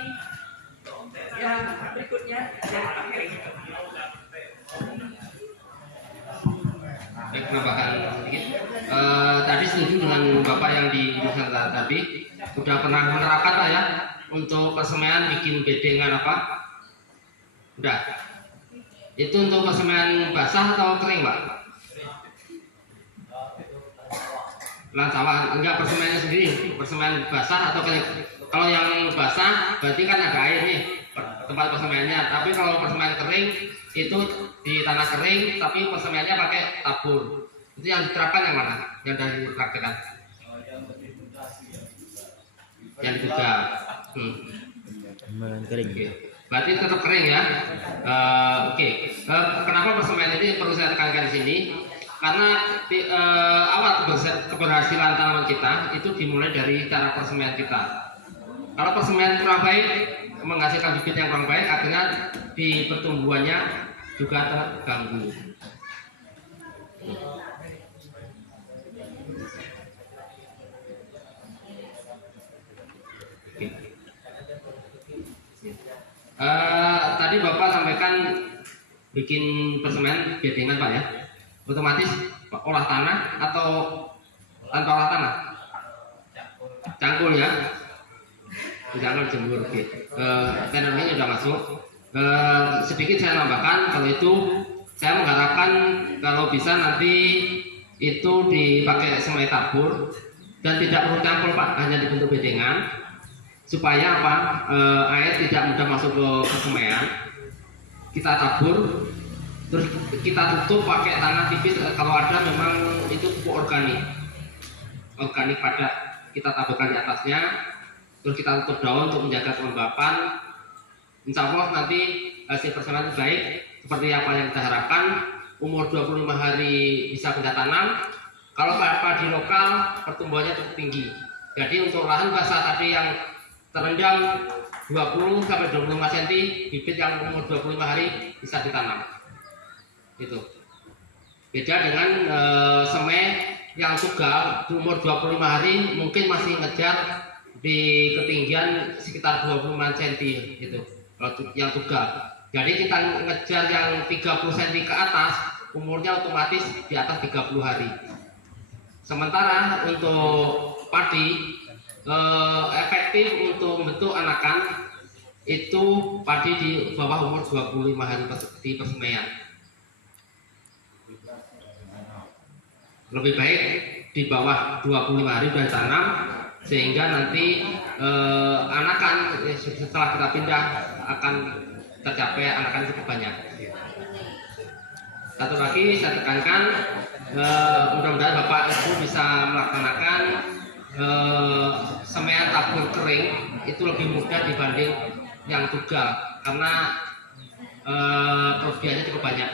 berikutnya dari Pak Heri. Baik, menambahkan sedikit. Tadi setuju dengan Bapak yang di jurusan tadi, sudah pernah menerapkan lah ya untuk persemaian bikin bedengan apa? Udah. Itu untuk persemaian basah atau kering, Pak? Lahan sawah, enggak persemaiannya sendiri, persemaian basah atau kering. Kalau yang basah berarti kan ada air nih tempat persemaiannya. Tapi kalau persemaian kering itu di tanah kering, tapi persemaiannya pakai tabur. Itu yang diterapkan yang mana? Yang dari praktekan? Yang juga. Kering. Oke. Berarti tetap kering ya. Oke. Kenapa persemaian ini perlu saya tekankan di sini? Karena awal keberhasilan tanaman kita itu dimulai dari cara persemaian kita. Kalau persemaian kurang baik, menghasilkan bibit yang kurang baik, artinya di pertumbuhannya juga terganggu. Tadi Bapak sampaikan bikin persemaian bedengan Pak ya, otomatis olah tanah atau tanpa olah tanah? Cangkul ya, cangkul jemur. Teknologinya sudah masuk. Sedikit saya tambahkan, kalau itu saya mengharapkan kalau bisa nanti itu dipakai semai tabur dan tidak perlu cangkul Pak, hanya dibentuk bedengan supaya apa? Air tidak mudah masuk ke persemaian. Kita tabur, terus kita tutup pakai tanah tipis. Kalau ada memang itu pupuk organik padat, kita taburkan di atasnya, terus kita tutup daun untuk menjaga kelembapan. Insya Allah nanti hasil persemaian baik seperti apa yang kita harapkan. Umur 25 hari bisa pindah tanam. Kalau padi lokal pertumbuhannya cukup tinggi. Jadi untuk lahan basah tadi yang terendam 20 sampai 25 cm, bibit yang umur 25 hari bisa ditanam. Itu beda dengan semai yang tugal di umur 25 hari mungkin masih ngejar di ketinggian sekitar 25 cm gitu. Kalau yang tugal, jadi kita ngejar yang 30 cm ke atas, umurnya otomatis di atas 30 hari. Sementara untuk padi efektif untuk membentuk anakan itu padi di bawah umur 25 hari di persemaian. Lebih baik di bawah 25 hari sudah ditanam, sehingga nanti anakan setelah kita pindah akan tercapai anakan cukup banyak. Satu lagi saya tekankan, mudah-mudahan Bapak Ibu bisa melaksanakan semaian tabur kering itu lebih mudah dibanding yang tugal, karena kelebihannya cukup banyak.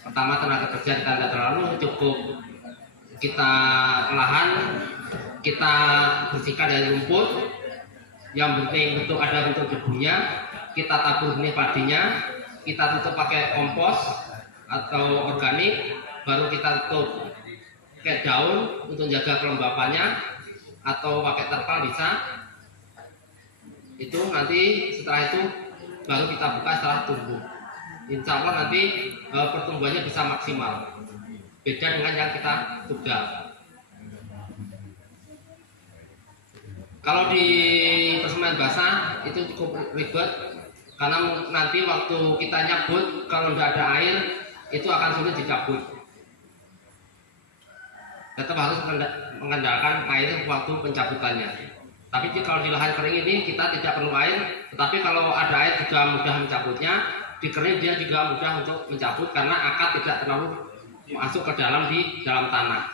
Pertama, tenaga kerja kita tidak terlalu cukup, kita lahan kita bersihkan dari rumput, yang penting ada bentuk debunya, kita tabur benih padinya, kita tutup pakai kompos atau organik, baru kita tutup pakai daun untuk jaga kelembapannya, atau pakai terpal bisa. Itu nanti setelah itu baru kita buka setelah tumbuh. Insya Allah nanti pertumbuhannya bisa maksimal. Beda dengan yang kita tugal. Kalau di persemaian basah itu cukup ribet, karena nanti waktu kita nyabut kalau tidak ada air itu akan sulit dicabut. Tetap harus mengandalkan air waktu pencabutannya. Tapi kalau di lahan kering ini kita tidak perlu air, tetapi kalau ada air juga mudah mencabutnya. Di kering dia juga mudah untuk mencabut karena akar tidak terlalu masuk ke dalam di dalam tanah.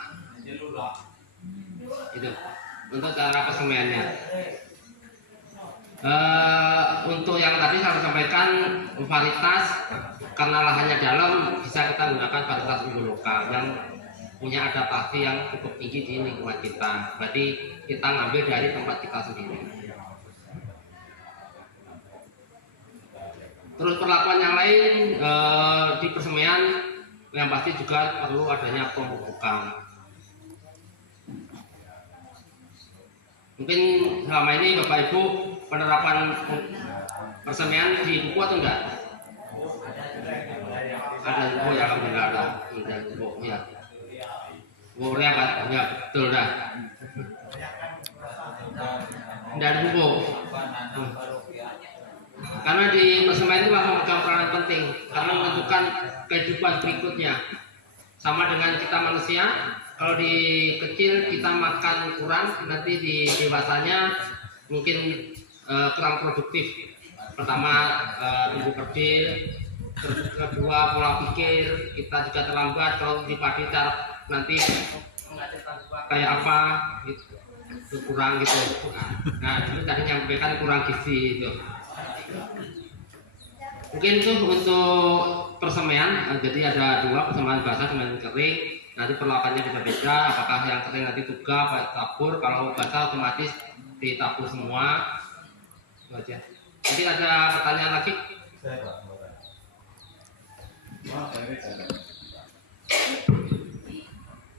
Itu untuk cara persemaiannya. Untuk yang tadi saya sampaikan varietas, karena lahannya dalam bisa kita gunakan varietas unggul lokal yang punya adaptasi yang cukup tinggi di lingkungan kita. Berarti kita ngambil dari tempat kita sendiri. Terus perlakuan yang lain di persemaian yang pasti juga perlu adanya pemupukan. Mungkin selama ini Bapak Ibu penerapan persemaian di buku atau enggak? Ada buku ya, alhamdulillah ada buku ya. Bukunya apa? Ya betul dah. Tidak ada buku. Karena di persemaian itu memegang peranan penting karena menentukan kehidupan berikutnya. Sama dengan kita manusia, kalau di kecil kita makan kurang, nanti di dewasanya mungkin kurang produktif. Pertama tumbuh kerdil, kedua pola pikir kita juga terlambat. Kalau di padi nanti menghasilkan buah kayak apa itu kurang gitu. Nah ini tadi nyampaikan kurang gizi itu. Mungkin itu untuk persemaian, jadi ada dua, persemaian basah dan kering. Nanti perlakuannya beda-beda, apakah yang kering nanti tugal, tabur, kalau basah otomatis ditabur semua. Itu aja. Mungkin ada pertanyaan lagi?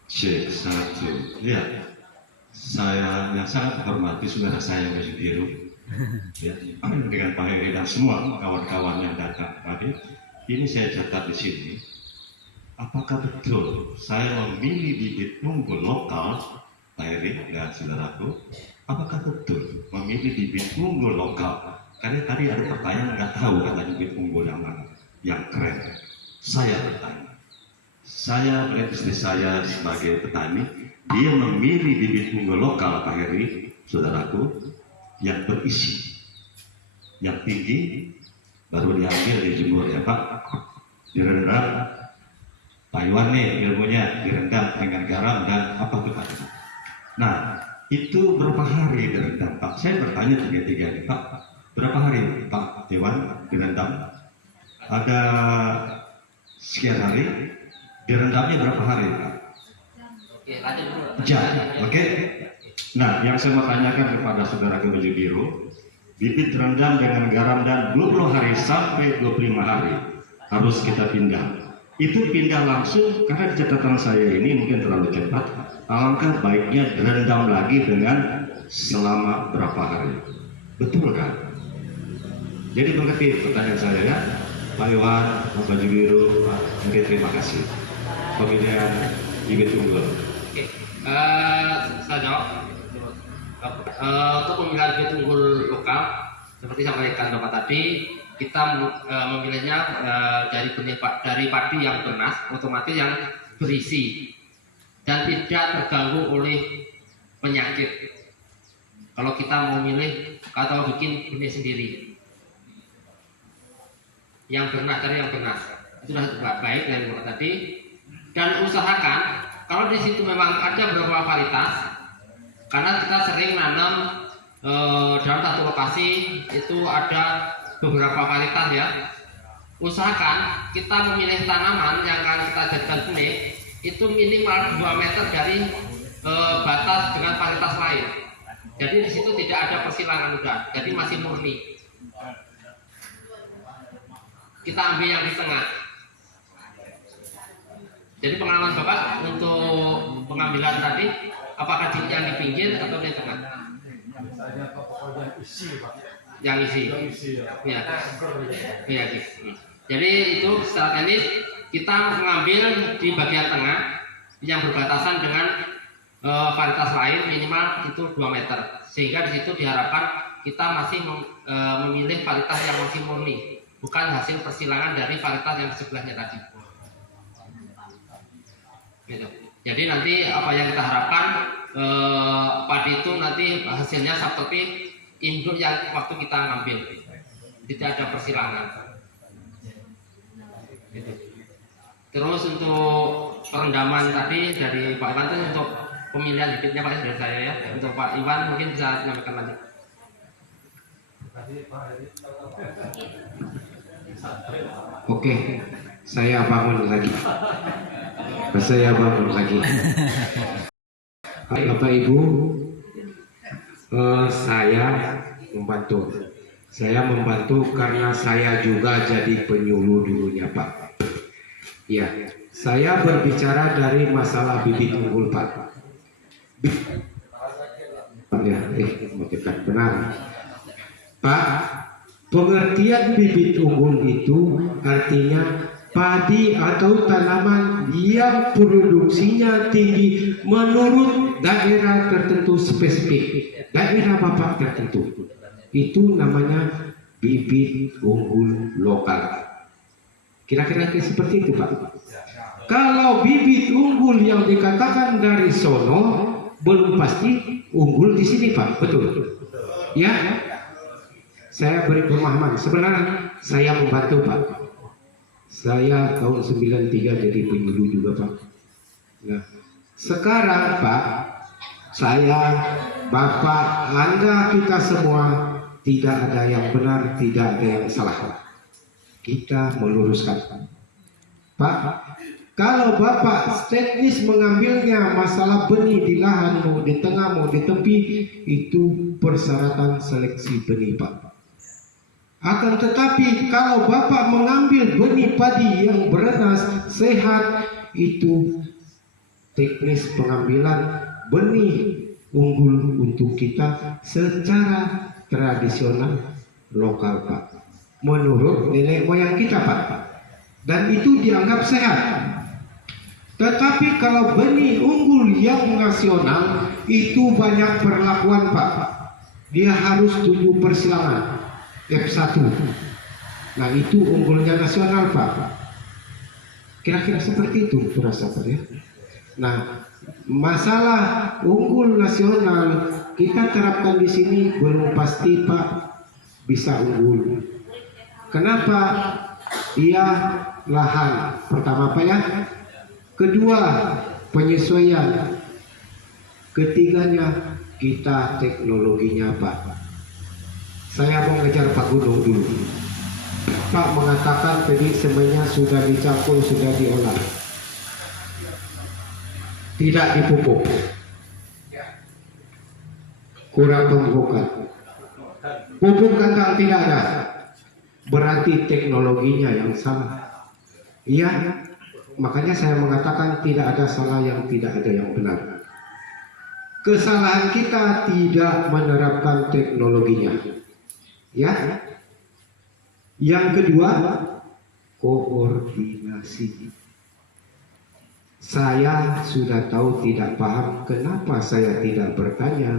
C1, ya, saya yang sangat menghormati saudara saya yang biru, ya, dengan Pak Heri dan semua kawan-kawan yang datang tadi. Ini saya catat di sini. Apakah betul saya memilih bibit unggul lokal, Pak Heri dan saudaraku? Apakah betul memilih bibit unggul lokal? Karena tadi ada pertanyaan nggak tahu kata bibit unggul yang mana, yang keren. Saya bertanya. Saya melihat istri saya sebagai petani, dia memilih bibit unggul lokal, Pak Heri, saudaraku, yang berisi, yang tinggi, baru diambil dijemur ya Pak, direndam, Pak Iwan nih ilmunya direndam dengan garam dan apa tuh Pak? Nah, itu berapa hari direndam Pak? Saya bertanya tiga-tiga nih Pak, berapa hari Pak Iwan direndam? Ada sekian hari. Direndamnya berapa hari Pak? Jam, oke? Nah, yang saya mau tanyakan kepada saudara baju biru, bibit terendam dengan garam dan 20 hari sampai 25 hari harus kita pindah. Itu pindah langsung karena di catatan saya ini mungkin terlalu cepat. Alangkah baiknya direndam lagi dengan selama berapa hari. Betul kan? Jadi mengerti pertanyaan saya ya, Pak Iwan, Pak Baju Biru, Pak Menteri, terima kasih. Pemilihan bibit unggul. Oke, saya jawab. Untuk pemilihan bibit unggul lokal, seperti sampaikan Bapak tadi, kita memilihnya dari padi yang bernas, otomatis yang berisi dan tidak terganggu oleh penyakit. kalau kita mau milih atau bikin benih sendiri. Yang benar cari yang benar. Itu sudah baik dari mulai tadi. Dan usahakan kalau di situ memang ada beberapa varietas, karena kita sering nanam dalam satu lokasi itu ada beberapa varietas ya. Usahakan kita memilih tanaman yang akan kita jadikan benih itu minimal 2 meter dari batas dengan varietas lain. Jadi di situ tidak ada persilangan udah, jadi masih murni. Kita ambil yang di tengah. Jadi pengalaman Bapak untuk pengambilan tadi, apakah yang di pinggir atau di tengah? Yang isi. Ya. Ya, jadi itu secara teknis kita mengambil di bagian tengah yang berbatasan dengan varietas lain minimal itu 2 meter, sehingga di situ diharapkan kita masih memilih varietas yang masih murni, bukan hasil persilangan dari varietas yang di sebelahnya tadi. Gitu. Jadi nanti apa yang kita harapkan padi itu nanti hasilnya seperti induk yang waktu kita ngambil, tidak ada persilangan. Gitu. Terus untuk perendaman tadi dari Pak Iwan itu untuk pemilihan bibitnya Pak dari saya ya. Untuk Pak Iwan mungkin bisa menyampaikan lanjut. Oke, saya bangun lagi. Bapak Ibu, saya membantu. Saya membantu karena saya juga jadi penyuluh dulunya Pak. Ya, saya berbicara dari masalah bibit unggul Pak. Ya, benar. Pak, pengertian bibit unggul itu artinya padi atau tanaman yang produksinya tinggi menurut daerah tertentu spesifik, daerah Bapak tertentu. Itu namanya bibit unggul lokal. Kira-kira seperti itu Pak. Kalau bibit unggul yang dikatakan dari sono belum pasti unggul di sini Pak, betul? Ya, saya beri pemahaman. Sebenarnya saya membantu Pak. Saya tahun 93 jadi penyuluh juga Pak. Nah, sekarang Pak, saya, Bapak, Anda, kita semua tidak ada yang benar, tidak ada yang salah. Kita meluruskan. Pak, kalau Bapak teknis mengambilnya masalah benih di lahan, mau di tengah, mau di tepi, itu persyaratan seleksi benih Pak. Akan tetapi kalau Bapak mengambil benih padi yang beranas, sehat, itu teknis pengambilan benih unggul untuk kita secara tradisional lokal Pak. Menurut nenek moyang kita Pak. Dan itu dianggap sehat. Tetapi kalau benih unggul yang nasional itu banyak perlakuan Pak. Dia harus 7 persilangan F1. Nah itu unggulnya nasional Pak. Kira-kira seperti itu berasa Pak ya. Nah masalah unggul nasional kita terapkan di sini belum pasti Pak bisa unggul. Kenapa? Dia lahan pertama Pak ya. Kedua penyesuaian. Ketiganya kita teknologinya Pak. Saya mau ngejar Pak Gunung dulu. Pak mengatakan tadi semuanya sudah dicampur, sudah diolah, tidak dipupuk, kurang pemupukan, pupuk kandang tidak ada, berarti teknologinya yang salah. Iya, makanya saya mengatakan tidak ada salah yang tidak ada yang benar. Kesalahan kita tidak menerapkan teknologinya. Ya. Yang kedua, koordinasi. Saya sudah tahu tidak paham, kenapa saya tidak bertanya?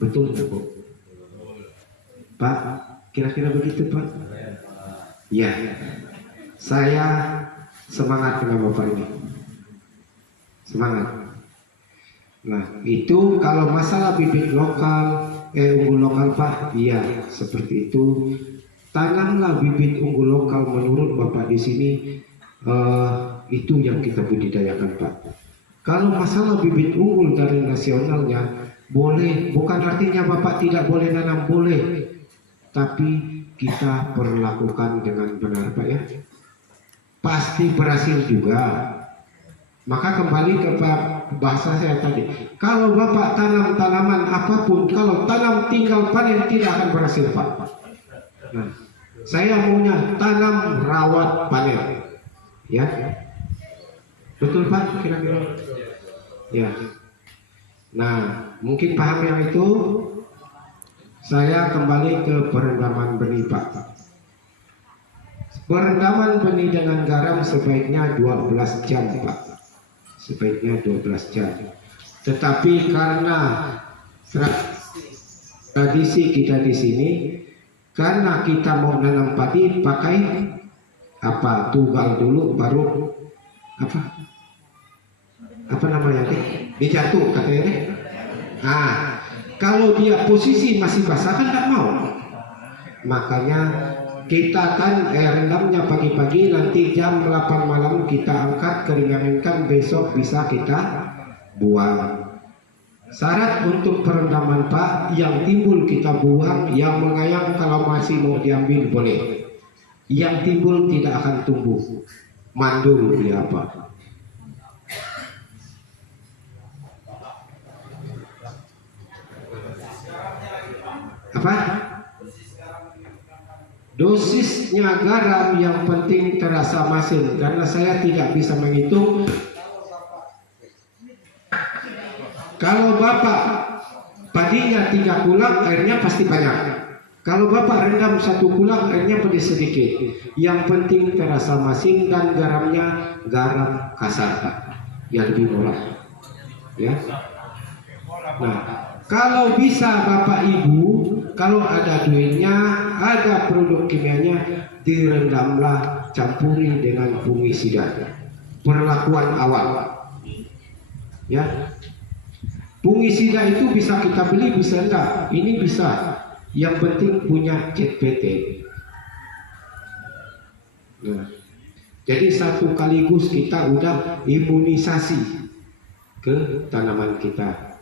Betul nggak Bu? Pak, kira-kira begitu Pak? Ya, saya semangat dengan Bapak ini. Semangat. Nah, itu kalau masalah bibit lokal, unggul lokal Pak, iya seperti itu. Tanamlah bibit unggul lokal menurut Bapak di sini, itu yang kita budidayakan Pak. Kalau masalah bibit unggul dari nasionalnya, boleh, bukan artinya Bapak tidak boleh nanam, boleh. Tapi kita perlakukan dengan benar Pak ya. Pasti berhasil juga. Maka kembali ke bahasa saya tadi, kalau Bapak tanam tanaman apapun, kalau tanam tinggal panen tidak akan berhasil Pak. Nah, saya maunya tanam rawat panen, ya, betul Pak kira-kira, ya. Nah, mungkin paham yang itu. Saya kembali ke perendaman benih Pak. Perendaman benih dengan garam sebaiknya 12 jam Pak. Sebaiknya 12 jam. Tetapi karena tradisi kita di sini, karena kita mau nanam padi pakai apa, tugal dulu baru apa namanya teh, dijatuh katanya teh. Nah, kalau dia posisi masih basah kan tidak mau. Makanya kita kan rendamnya pagi-pagi, nanti jam 8 malam kita angkat, keringankan, besok bisa kita buang. Syarat untuk perendaman Pak, yang timbul kita buang, yang mengayang kalau masih mau diambil boleh. Yang timbul tidak akan tumbuh, mandul dia Pak. Apa? Dosisnya garam yang penting terasa masin, karena saya tidak bisa menghitung. Kalau Bapak padinya 3 kulang, airnya pasti banyak. Kalau Bapak rendam 1 kulang, airnya pasti sedikit. Yang penting terasa masin dan garamnya garam kasar Pak, yang lebih murah. Ya. Nah, kalau bisa Bapak Ibu, kalau ada duitnya, ada produk kimianya, direndamlah, campuri dengan fungisida. Perlakuan awal, ya. Fungisida itu bisa kita beli, bisa enggak? Ini bisa. Yang penting punya CPT. Nah, jadi satu kaligus kita udah imunisasi ke tanaman kita.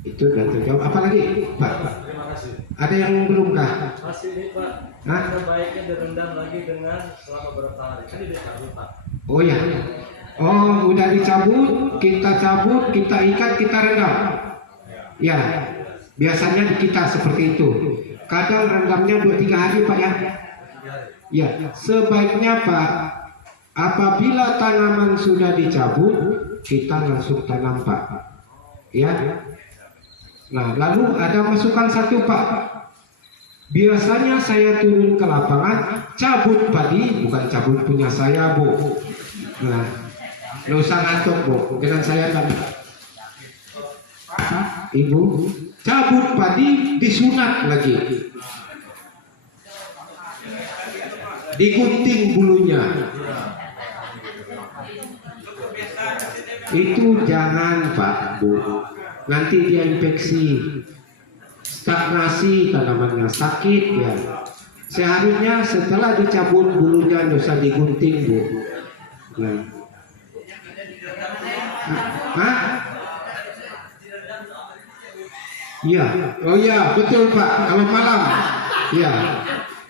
Itu sudah terjawab. Apalagi Pak? Terima kasih. Ada yang belum kah? Masih nih Pak. Hah? Sebaiknya direndam lagi dengan selama berapa hari? Kan dicabut Pak. Oh ya. Oh, udah dicabut, kita cabut, kita ikat, kita rendam. Ya. Biasanya kita seperti itu. Kadang rendamnya 2-3 hari Pak ya. Ya, sebaiknya Pak, apabila tanaman sudah dicabut, kita langsung tanam Pak. Ya. Nah, lalu ada masukan satu Pak. Biasanya saya turun ke lapangan, cabut padi, bukan cabut punya saya Bu. Nah, nggak usah ngantuk Bu, dengan saya kan. Ibu, cabut padi, disunat lagi, digunting bulunya. Itu jangan Pak Bu. Nanti dia infeksi, stagnasi tanamannya, sakit ya. Seharusnya setelah dicabut bulunya nggak usah digunting Bu. Nah, hah? Iya, oh iya betul Pak. Kalau malam, ya.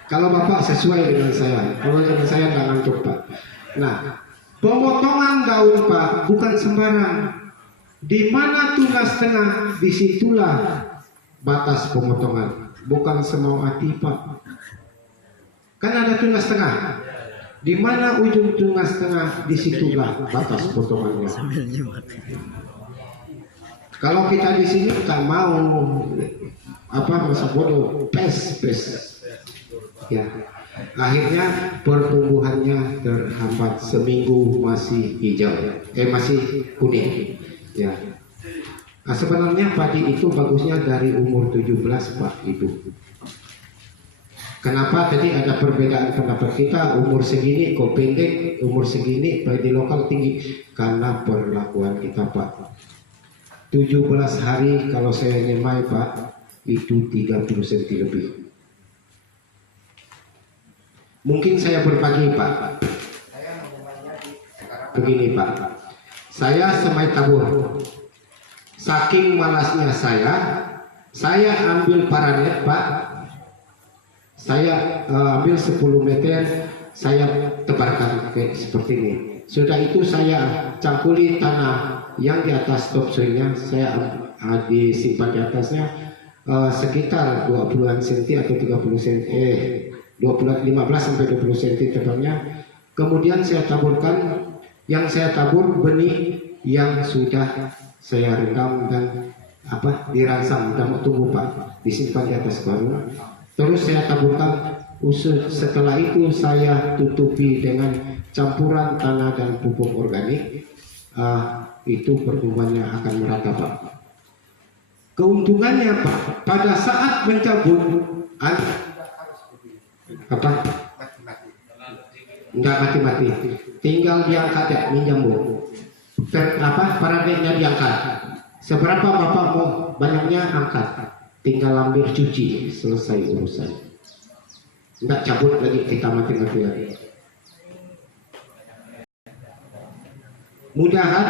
Kalau Bapak sesuai dengan saya, kalau dengan saya nggak ngantuk Pak. Nah, pemotongan daun Pak bukan sembarang. Di mana tunas tengah, disitulah batas pemotongan. Bukan semau hati Pak. Kan ada tunas tengah. Di mana ujung tunas tengah, disitulah batas potongannya. Kalau kita di sini tak mau masa bodoh, pes. Ya, akhirnya pertumbuhannya terhambat, seminggu masih hijau, masih kuning. Ya. Nah, sebenarnya padi itu bagusnya dari umur 17 Pak Ibu. Kenapa tadi ada perbedaan pendapat kita, umur segini kok pendek, umur segini di lokal tinggi? Karena perlakuan kita Pak. 17 hari kalau saya nyemai Pak, itu 30 cm lebih. Mungkin saya berbagi Pak. Begini Pak, saya semai tabur. Saking malasnya saya ambil paranet Pak. Saya ambil 10 meter, saya tebarkan kayak seperti ini. Sudah itu saya campuri tanah yang di atas topsoilnya, saya disimpan di atasnya sekitar 20-an cm atau 30 cm, 15 sampai 20 cm tebalnya. Kemudian saya taburkan, yang saya tabur benih yang sudah saya rendam dan diransang, dan mau tunggu Pak, disimpan di atas karung. Terus saya taburkan, setelah itu saya tutupi dengan campuran tanah dan pupuk organik. Itu pertumbuhannya akan merata Pak. Keuntungannya Pak, pada saat mencabut enggak mati-mati, tinggal diangkat ya, minjam Bu. Paranetnya diangkat. Seberapa Bapak mau banyaknya angkat. Tinggal ambil cuci, selesai urusan. Enggak cabut lagi, kita mati-mati lagi. Mudahan,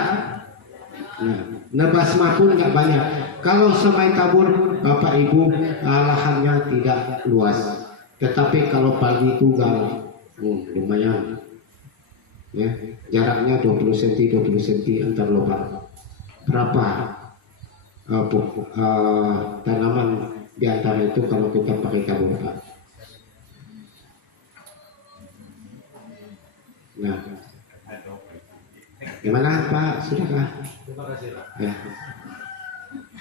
nebasma pun enggak banyak. Kalau semai tabur, Bapak Ibu, lahannya tidak luas. Tetapi kalau pagi tunggal, lumayan. Ya, jaraknya 20 cm, 20 cm antar lubang. Berapa? Tanaman di antara itu kalau kita pakai tabur Pak. Nah, gimana Pak? Sudahkah? Terima kasih Pak. Ya.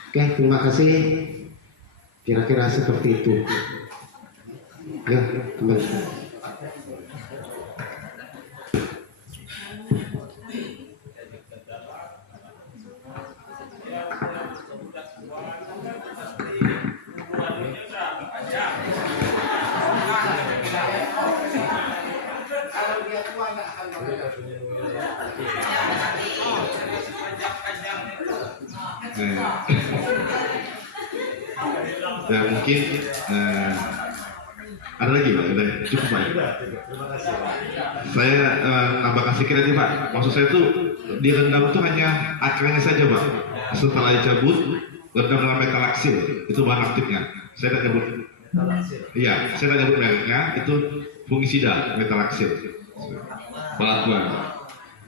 Oke, terima kasih. Kira-kira seperti itu. Ya, kembali. Ya mungkin ada lagi Pak, ada cukup Pak. Terima kasih Pak. Saya nambah kasih kira nih Pak. Maksud saya tuh direndam tuh hanya akarnya saja Pak. Setelah dicabut, rendam dengan metalaksil, itu bahan aktifnya. Saya tidak nyebut. Iya, saya tidak nyebut mereknya. Itu fungisida metalaksil. Balakuan.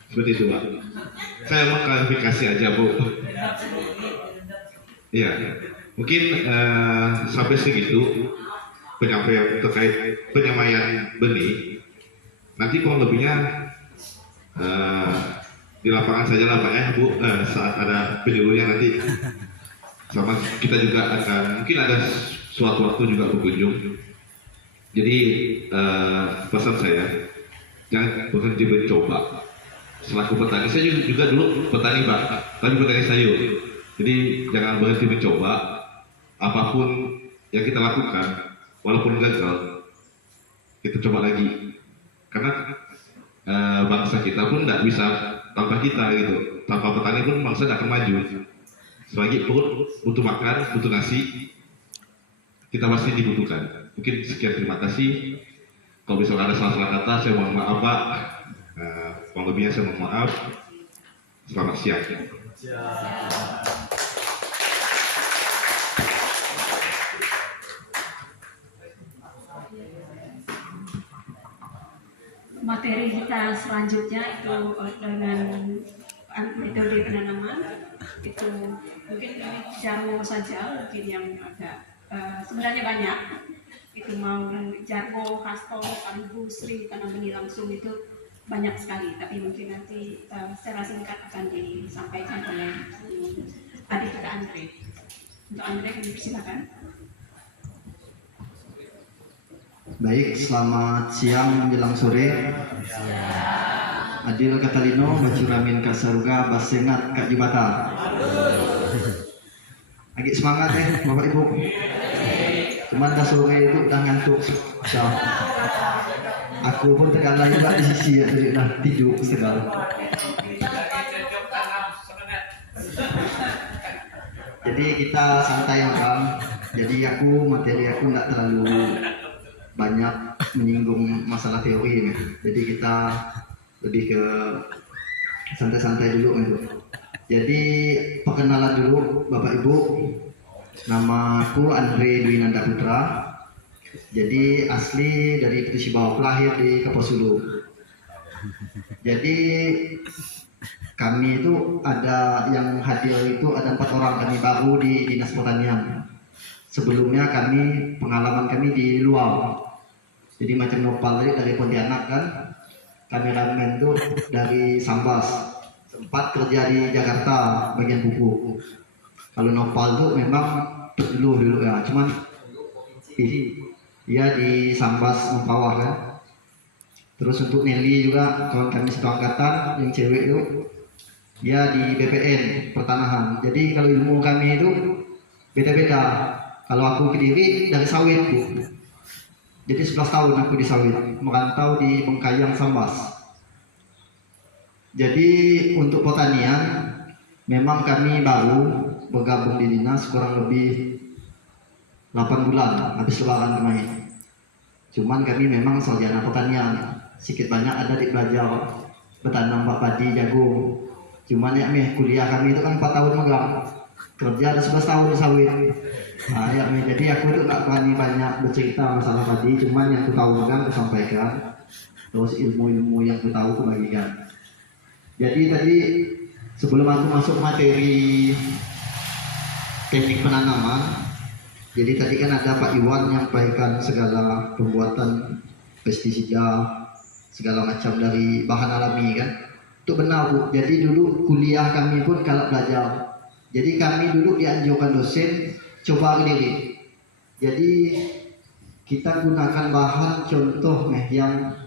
Seperti itu Pak. Saya mau klarifikasi aja Bu. Iya. Mungkin sampai segitu penyampaian terkait penyemaian benih. Nanti kurang lebihnya di lapangan saja lah Pak ya Bu, saat ada penyuluhnya nanti. Sama kita juga akan mungkin ada suatu waktu juga berkunjung. Jadi pesan saya jangan berhenti mencoba. Selaku petani, saya juga dulu petani Pak, tapi petani sayur. Jadi jangan berhenti mencoba. Apapun yang kita lakukan, walaupun gagal, kita coba lagi. Karena bangsa kita pun tidak bisa tanpa kita gitu. Tanpa petani pun bangsa tidak akan maju. Selagi perut butuh makan, butuh nasi, kita pasti dibutuhkan. Mungkin sekian, terima kasih. Kalau misalnya ada salah-salah kata, saya mohon maaf Pak. Kalau lebihnya saya mohon maaf. Selamat siang. Materi kita selanjutnya itu dengan metode penanaman itu mungkin jarwo saja, mungkin yang agak sebenarnya banyak itu, mau jarwo, hasto, ambu, sri, tanam benih langsung itu banyak sekali, tapi mungkin nanti secara singkat akan disampaikan oleh adik kita Andre. Untuk Andre kami persilakan. Baik, selamat siang menjelang sore. Adil Katalino, Bacuramin Kasaruga, Basengat Kak Jibata. Agak semangat Bapak Ibu. Cuman dah sore itu udah ngantuk. So, aku pun terkadang juga di sisi ya, jadi nah tidur segala. Jadi kita santai orang. Jadi materi aku nggak terlalu banyak menyinggung masalah teori ya. Jadi kita lebih ke santai-santai dulu gitu. Jadi perkenalan dulu Bapak Ibu. Nama aku Andre Dwi Nanda Putra. Jadi asli dari Putus Bawah, lahir di Kaposulu. Jadi kami itu ada yang hadir itu ada 4 orang kami baru di Dinas Pertanian. Sebelumnya pengalaman kami di luar. Jadi macam Nopal dari Pontianak kan, kameramen itu dari Sambas. Sempat kerja di Jakarta bagian buku. Kalau Nopal itu memang dulu ya, cuman dia di Sambas Mempawah kan. Terus untuk Nelly juga kawan kami satu angkatan yang cewek itu, dia di BPN Pertanahan. Jadi kalau ilmu kami itu beda-beda. Kalau aku Kediri dari sawit Bu. Jadi 11 tahun aku di sawit, merantau di Bengkayang Sambas. Jadi untuk pertanian memang kami baru bergabung di dinas kurang lebih 8 bulan habis lebaran kemarin. Cuman kami memang sarjana pertanian, sedikit banyak ada di belajar bertanam padi, jagung. Cuman ya kuliah kami itu kan 4 tahun megang, kerja ada 11 tahun di sawit. Nah, ya, jadi aku itu tak berani banyak bercerita masalah padi, cuman yang aku tahu megang aku sampaikan, terus ilmu-ilmu yang aku tahu aku bagikan. Jadi tadi sebelum aku masuk materi teknik penanaman, jadi tadi kan ada Pak Iwan yang menyampaikan segala pembuatan pestisida, segala macam dari bahan alami kan. Itu benar Bu. Jadi dulu kuliah kami pun kalau belajar. Jadi kami dulu dianjurkan dosen coba sendiri. Jadi kita gunakan bahan contoh yang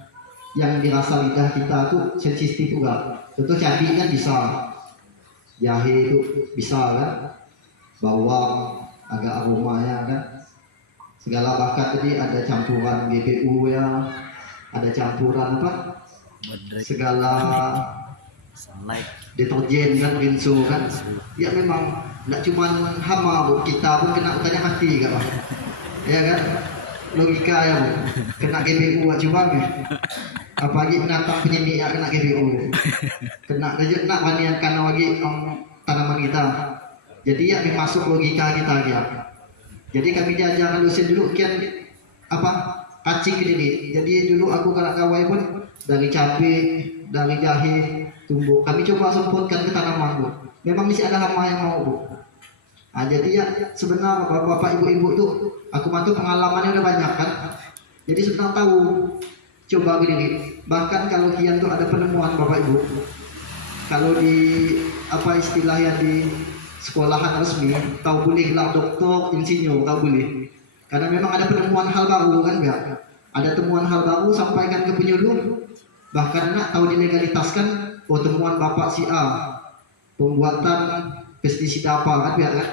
dirasa lidah kita tuh sensitif juga. Contoh cabai kan bisa, jahe itu bisa kan, bawang agak aromanya kan, segala bahkan tadi ada campuran GPU ya, ada campuran apa, segala deterjen kan, rinso kan, ya memang tidak cuma hama Bu, kita pun kena utangnya mati kan Pak, ya kan, logika ya Bu, kena GPU cuma ya. Apalagi binatang penyemik yang kena GPU, kena rejek nak manian karena lagi tanaman kita. Jadi ya masuk logika kita ya. Jadi kami diajarkan dosen dulu kian apa kacing ini. Jadi dulu aku kalau kawai pun dari cabai, dari jahe, tumbuh. Kami coba sempurnakan ke tanaman Bu. Memang masih ada hama yang mau Bu. Nah, jadi ya sebenarnya bapak ibu-ibu tuh aku mantu pengalamannya udah banyak kan. Jadi sebenarnya tahu. Coba gini, bahkan kalau kian tuh ada penemuan Bapak Ibu, kalau di apa istilah yang di sekolahan resmi, tahu boleh gelar doktor, insinyur, tahu boleh, karena memang ada penemuan hal baru kan enggak? Ada temuan hal baru sampaikan ke penyuluh, bahkan nak tahu dilegalitaskan, oh temuan Bapak si A, pembuatan pestisida apa kan biar kan?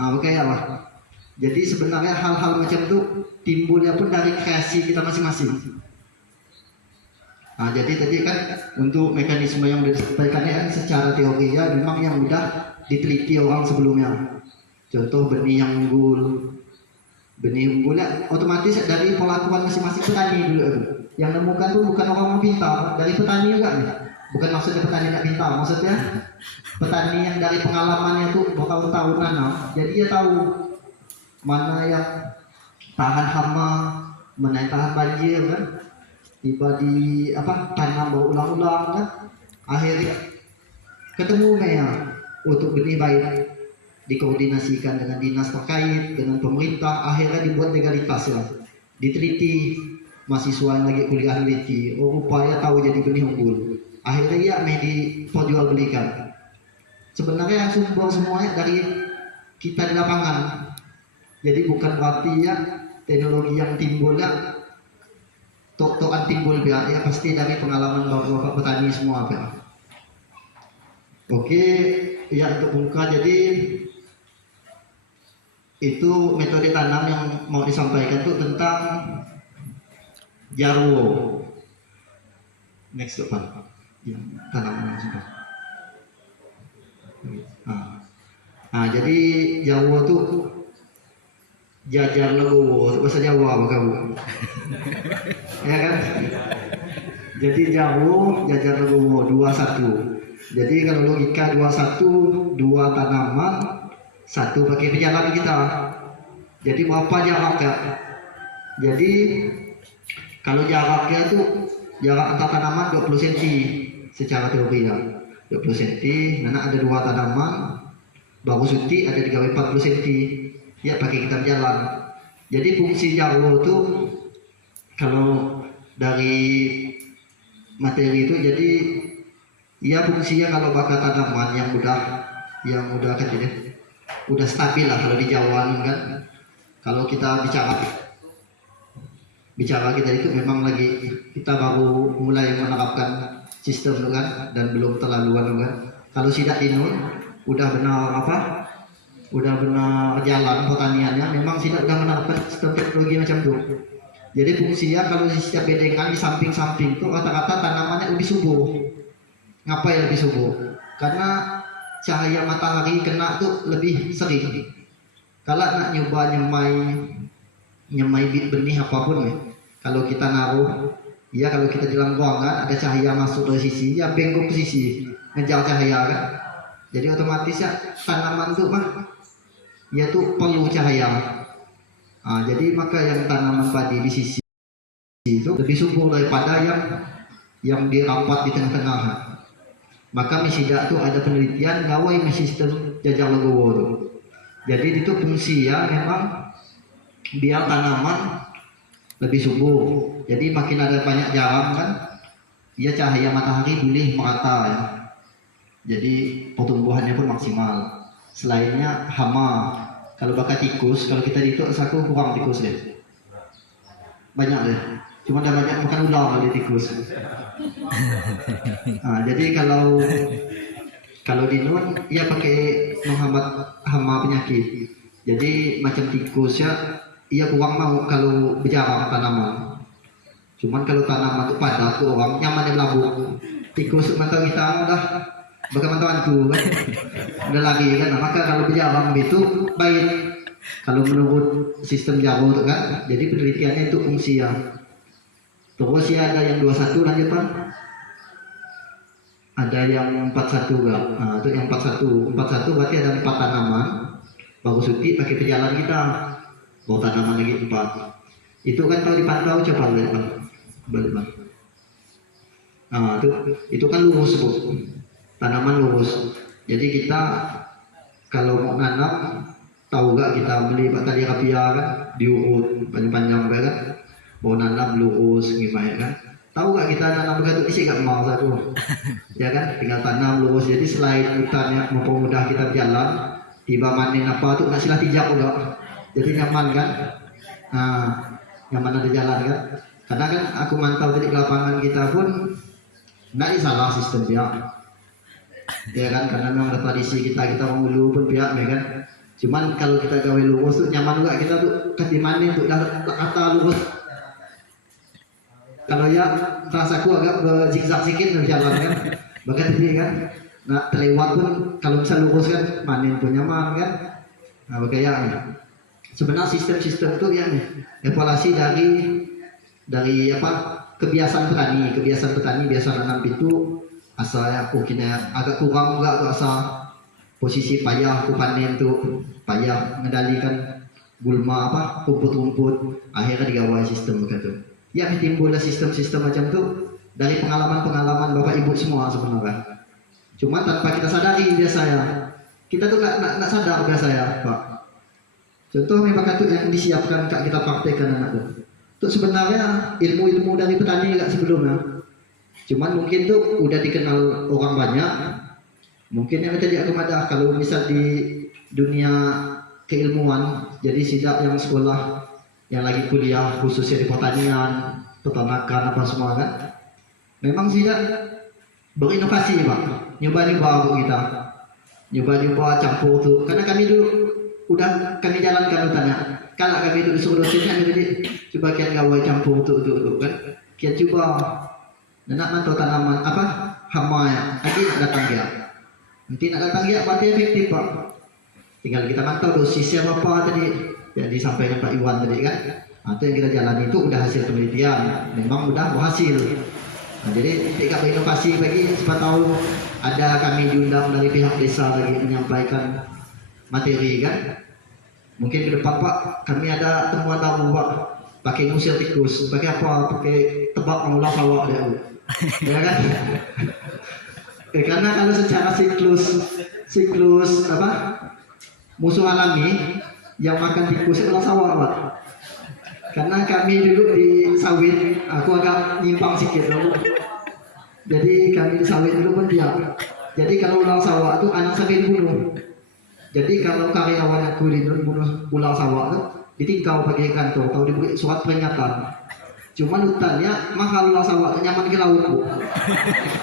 Nah oke ya Pak. Jadi sebenarnya hal-hal macam itu timbulnya pun dari kreasi kita masing-masing. Nah, jadi tadi kan untuk mekanisme yang disampaikannya kan secara teori ya memang yang udah diteliti orang sebelumnya. Contoh benih yang unggul, ya otomatis dari pelakuan masing-masing petani dulu itu. Yang nemukan tuh bukan orang pintar, dari petani juga nih. Bukan maksudnya petani nggak pintar, maksudnya petani yang dari pengalamannya tuh bertahun-tahunan. Jadi dia tahu mana yang tahan hama, mana yang tahan banjir kan. Tiba di apa tanam berulang-ulang kan, akhirnya ketemu ya untuk benih baik dikoordinasikan dengan dinas terkait dengan pemerintah, akhirnya dibuat legalitas ya, diteliti mahasiswa yang lagi kuliah teliti, upaya tahu jadi benih unggul, akhirnya ya diperjualbelikan. Sebenarnya sumber semuanya dari kita di lapangan, jadi bukan berarti ya teknologi yang timbulnya tok-tokan timbul pihak ya pasti dari pengalaman bapak petani semua pihak. Oke, ya untuk buka jadi Itu metode tanam yang mau disampaikan itu tentang jarwo. Next Pak. Yang tanaman sudah. Jadi jarwo tuh jajar legowo, bahasa Jawa bukan Bu? Ya kan? Jadi jarwo, jajar legowo 21. Jadi kalau logika 21, 2 tanaman, 1 pakai pejalan kita. Jadi berapa jaraknya? Jadi kalau jaraknya tuh jarak antar tanaman 20 cm secara teori ya. 20 cm, karena ada 2 tanaman, baru suti ada 40 cm. Ya pakai kita jalan. Jadi fungsi jarwo tuh kalau dari materi itu jadi ya fungsinya kalau bakal tanaman yang udah kecil, udah stabil lah kalau di Jawa kan. Kalau kita bicara kita itu memang lagi kita baru mulai menerapkan sistem itu kan, dan belum terlaluan kan. Kalau sidak inun udah benar udah benar jalan pertaniannya, memang sidak udah menerapkan sistem teknologi macam itu. Jadi fungsinya kalau di setiap bedengan di samping-samping itu rata-rata tanamannya lebih subur. Ngapa ya lebih subur? Karena cahaya matahari kena tuh lebih sering. Kalau nak nyoba nyemai benih apapun nih, kalau kita naruh, ya kalau kita di dalam ruangan ada cahaya masuk dari sisi, ya bengkok ke sisi, ngejar cahaya kan. Jadi otomatis ya tanaman tuh ya tuh perlu cahaya. Jadi maka yang tanaman padi di sisi itu lebih subur daripada yang dirapat di tengah-tengah. Maka misida tuh ada penelitian ngawai sistem jajar legowo tuh. Jadi itu fungsi ya memang biar tanaman lebih subur. Jadi makin ada banyak jarak kan, ya cahaya matahari boleh merata ya. Jadi pertumbuhannya pun maksimal. Selainnya hama. Kalau bakal tikus, kalau kita itu aku kurang tikus deh. Banyak deh. Cuma ada banyak bukan ular kali tikus. Jadi kalau di nun ya pakai menghambat hama penyakit. Jadi macam tikus ya, ia kurang mau kalau berjarak tanaman. Cuman kalau tanaman itu padat tuh orang nyaman di labuk. Tikus mantau kita udah bagaimana tuh kan, udah lagi kan. Maka kalau berjarak itu baik. Kalau menurut sistem jarwo itu kan, jadi penelitiannya itu fungsi ya. Terus ya ada yang 21 lanjut Pak. Ada yang 41 enggak? Itu yang 41 berarti ada 4 tanaman. Baru suti pakai pejalan kita. Baru tanaman lagi 4. Itu kan kalau dipantau coba lihat Pak. Balik Pak. Itu kan lurus Bu. Tanaman lurus. Jadi kita kalau mau nanam, tahu gak kita beli tali rapia kan, diurut panjang-panjang kan, mau nanam lurus gimana kan. Tahu gak kita nanam begitu isi gak mau satu, ya kan, tinggal tanam lurus. Jadi selain hutannya mempermudah kita berjalan, tiba manen apa tuh nggak silah tijak juga. Jadi nyaman kan, nyaman ada jalan kan. Karena kan aku mantau tadi ke lapangan kita pun nggak salah sistem dia. Ya kan, karena memang ada tradisi kita orang dulu pun pihak ya kan. Cuman kalau kita gawe lurus tuh nyaman juga kita tuh kasih manin tuh kata lurus. Kalau ya rasaku agak berzigzag sedikit berjalan kan, bahkan ini kan, nah terlewat pun kalau bisa lurus kan manin pun nyaman kan. Nah bagaimana? Sebenarnya sistem-sistem itu ya evaluasi dari apa kebiasaan petani biasa nanam itu asalnya mungkinnya agak kurang enggak rasa posisi payah aku panen tuh payah mengendalikan gulma rumput-rumput, akhirnya digawai sistem begitu. Ya timbullah sistem-sistem macam tuh dari pengalaman bapak ibu semua sebenarnya. Cuma tanpa kita sadari biasanya. Kita tuh nggak sadar biasanya Pak. Contoh memang tuh yang disiapkan kak kita praktekkan anak tuh. Tuh sebenarnya ilmu-ilmu dari petani nggak sebelumnya. Cuman mungkin tuh udah dikenal orang banyak. Mungkin yang tadi aku ada kalau misal di dunia keilmuan, jadi sidak yang sekolah yang lagi kuliah khususnya di pertanian, peternakan apa semua kan, memang sidak berinovasi Pak, nyoba-nyoba kita, nyoba-nyoba campur tuh. Karena kami dulu udah kami jalankan hutannya. Kalau kami itu disuruh dosennya, jadi sebagian gawai campur untuk kan. Kita coba nak mantau tanaman apa hama ya, lagi nak datang dia. Nanti nak datang dia berarti efektif Pak. Tinggal kita mantau dosisnya berapa tadi yang disampaikan Pak Iwan tadi kan. Itu yang kita jalani itu udah hasil penelitian, memang udah berhasil. Nah, jadi ketika berinovasi bagi siapa tahu ada kami diundang dari pihak desa lagi menyampaikan materi kan. Mungkin ke depan Pak kami ada temuan baru Pak, pakai ngusir tikus, pakai apa? Pakai tebak mengulang sawah dia. Ya kan? Karena kalau secara siklus apa musuh alami yang makan tikus itu sawah Pak. Karena kami dulu di sawit, aku agak nyimpang sedikit dulu. Jadi kami di sawit dulu pun dia. Jadi kalau ulang sawah itu anak sampai dibunuh. Jadi kalau karyawan aku dibunuh ulang sawah itu ditingkau pakai kantor atau diberi surat peringatan. Cuman hutannya mahal ulang sawah, nyaman ke laut Bu.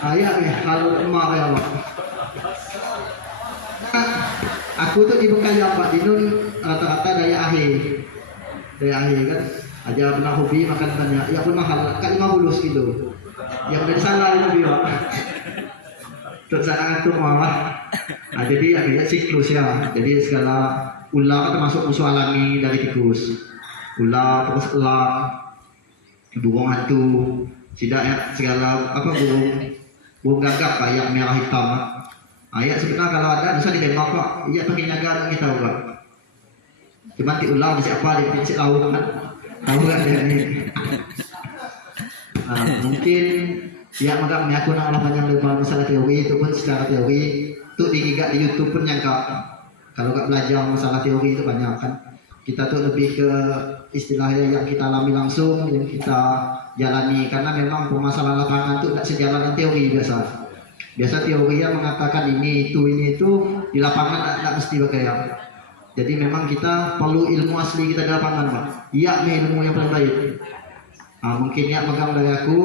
Ayah kalau emak ya Pak. Nah, aku tuh di Bengkayang Pak, di Nun rata-rata daya akhir kan. Aja pernah hobi makan ikannya, ya pun mahal, kan 50 kilo. Yang dari sana lebih Pak. Terus saya atur malah. Nah, jadi akhirnya siklus ya. Jadi segala ular termasuk musuh alami dari tikus. Ular terus elang, burung hantu, tidak ya segala apa burung gagak Pak yang merah hitam. Ya sebenarnya kalau ada bisa ditembak Pak. Iya pakai nyaga kita Pak. Cuman di ular bisa apa di bisa laut kan. Tahu kan ini. Mungkin ya makanya aku nak banyak lebar masalah teori itu pun secara teori tuh digigak di YouTube pun nyangka kalau nggak belajar masalah teori itu banyak kan. Kita tuh lebih ke istilahnya yang kita alami langsung, yang kita jalani karena memang permasalahan lapangan tuh tidak sejalan dengan teori biasa. Biasa teori yang mengatakan ini itu di lapangan tidak mesti pakai ya. Jadi memang kita perlu ilmu asli kita di lapangan Pak. Iya ilmu yang paling baik. Mungkin ya pegang dari aku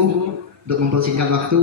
untuk mempersingkat waktu.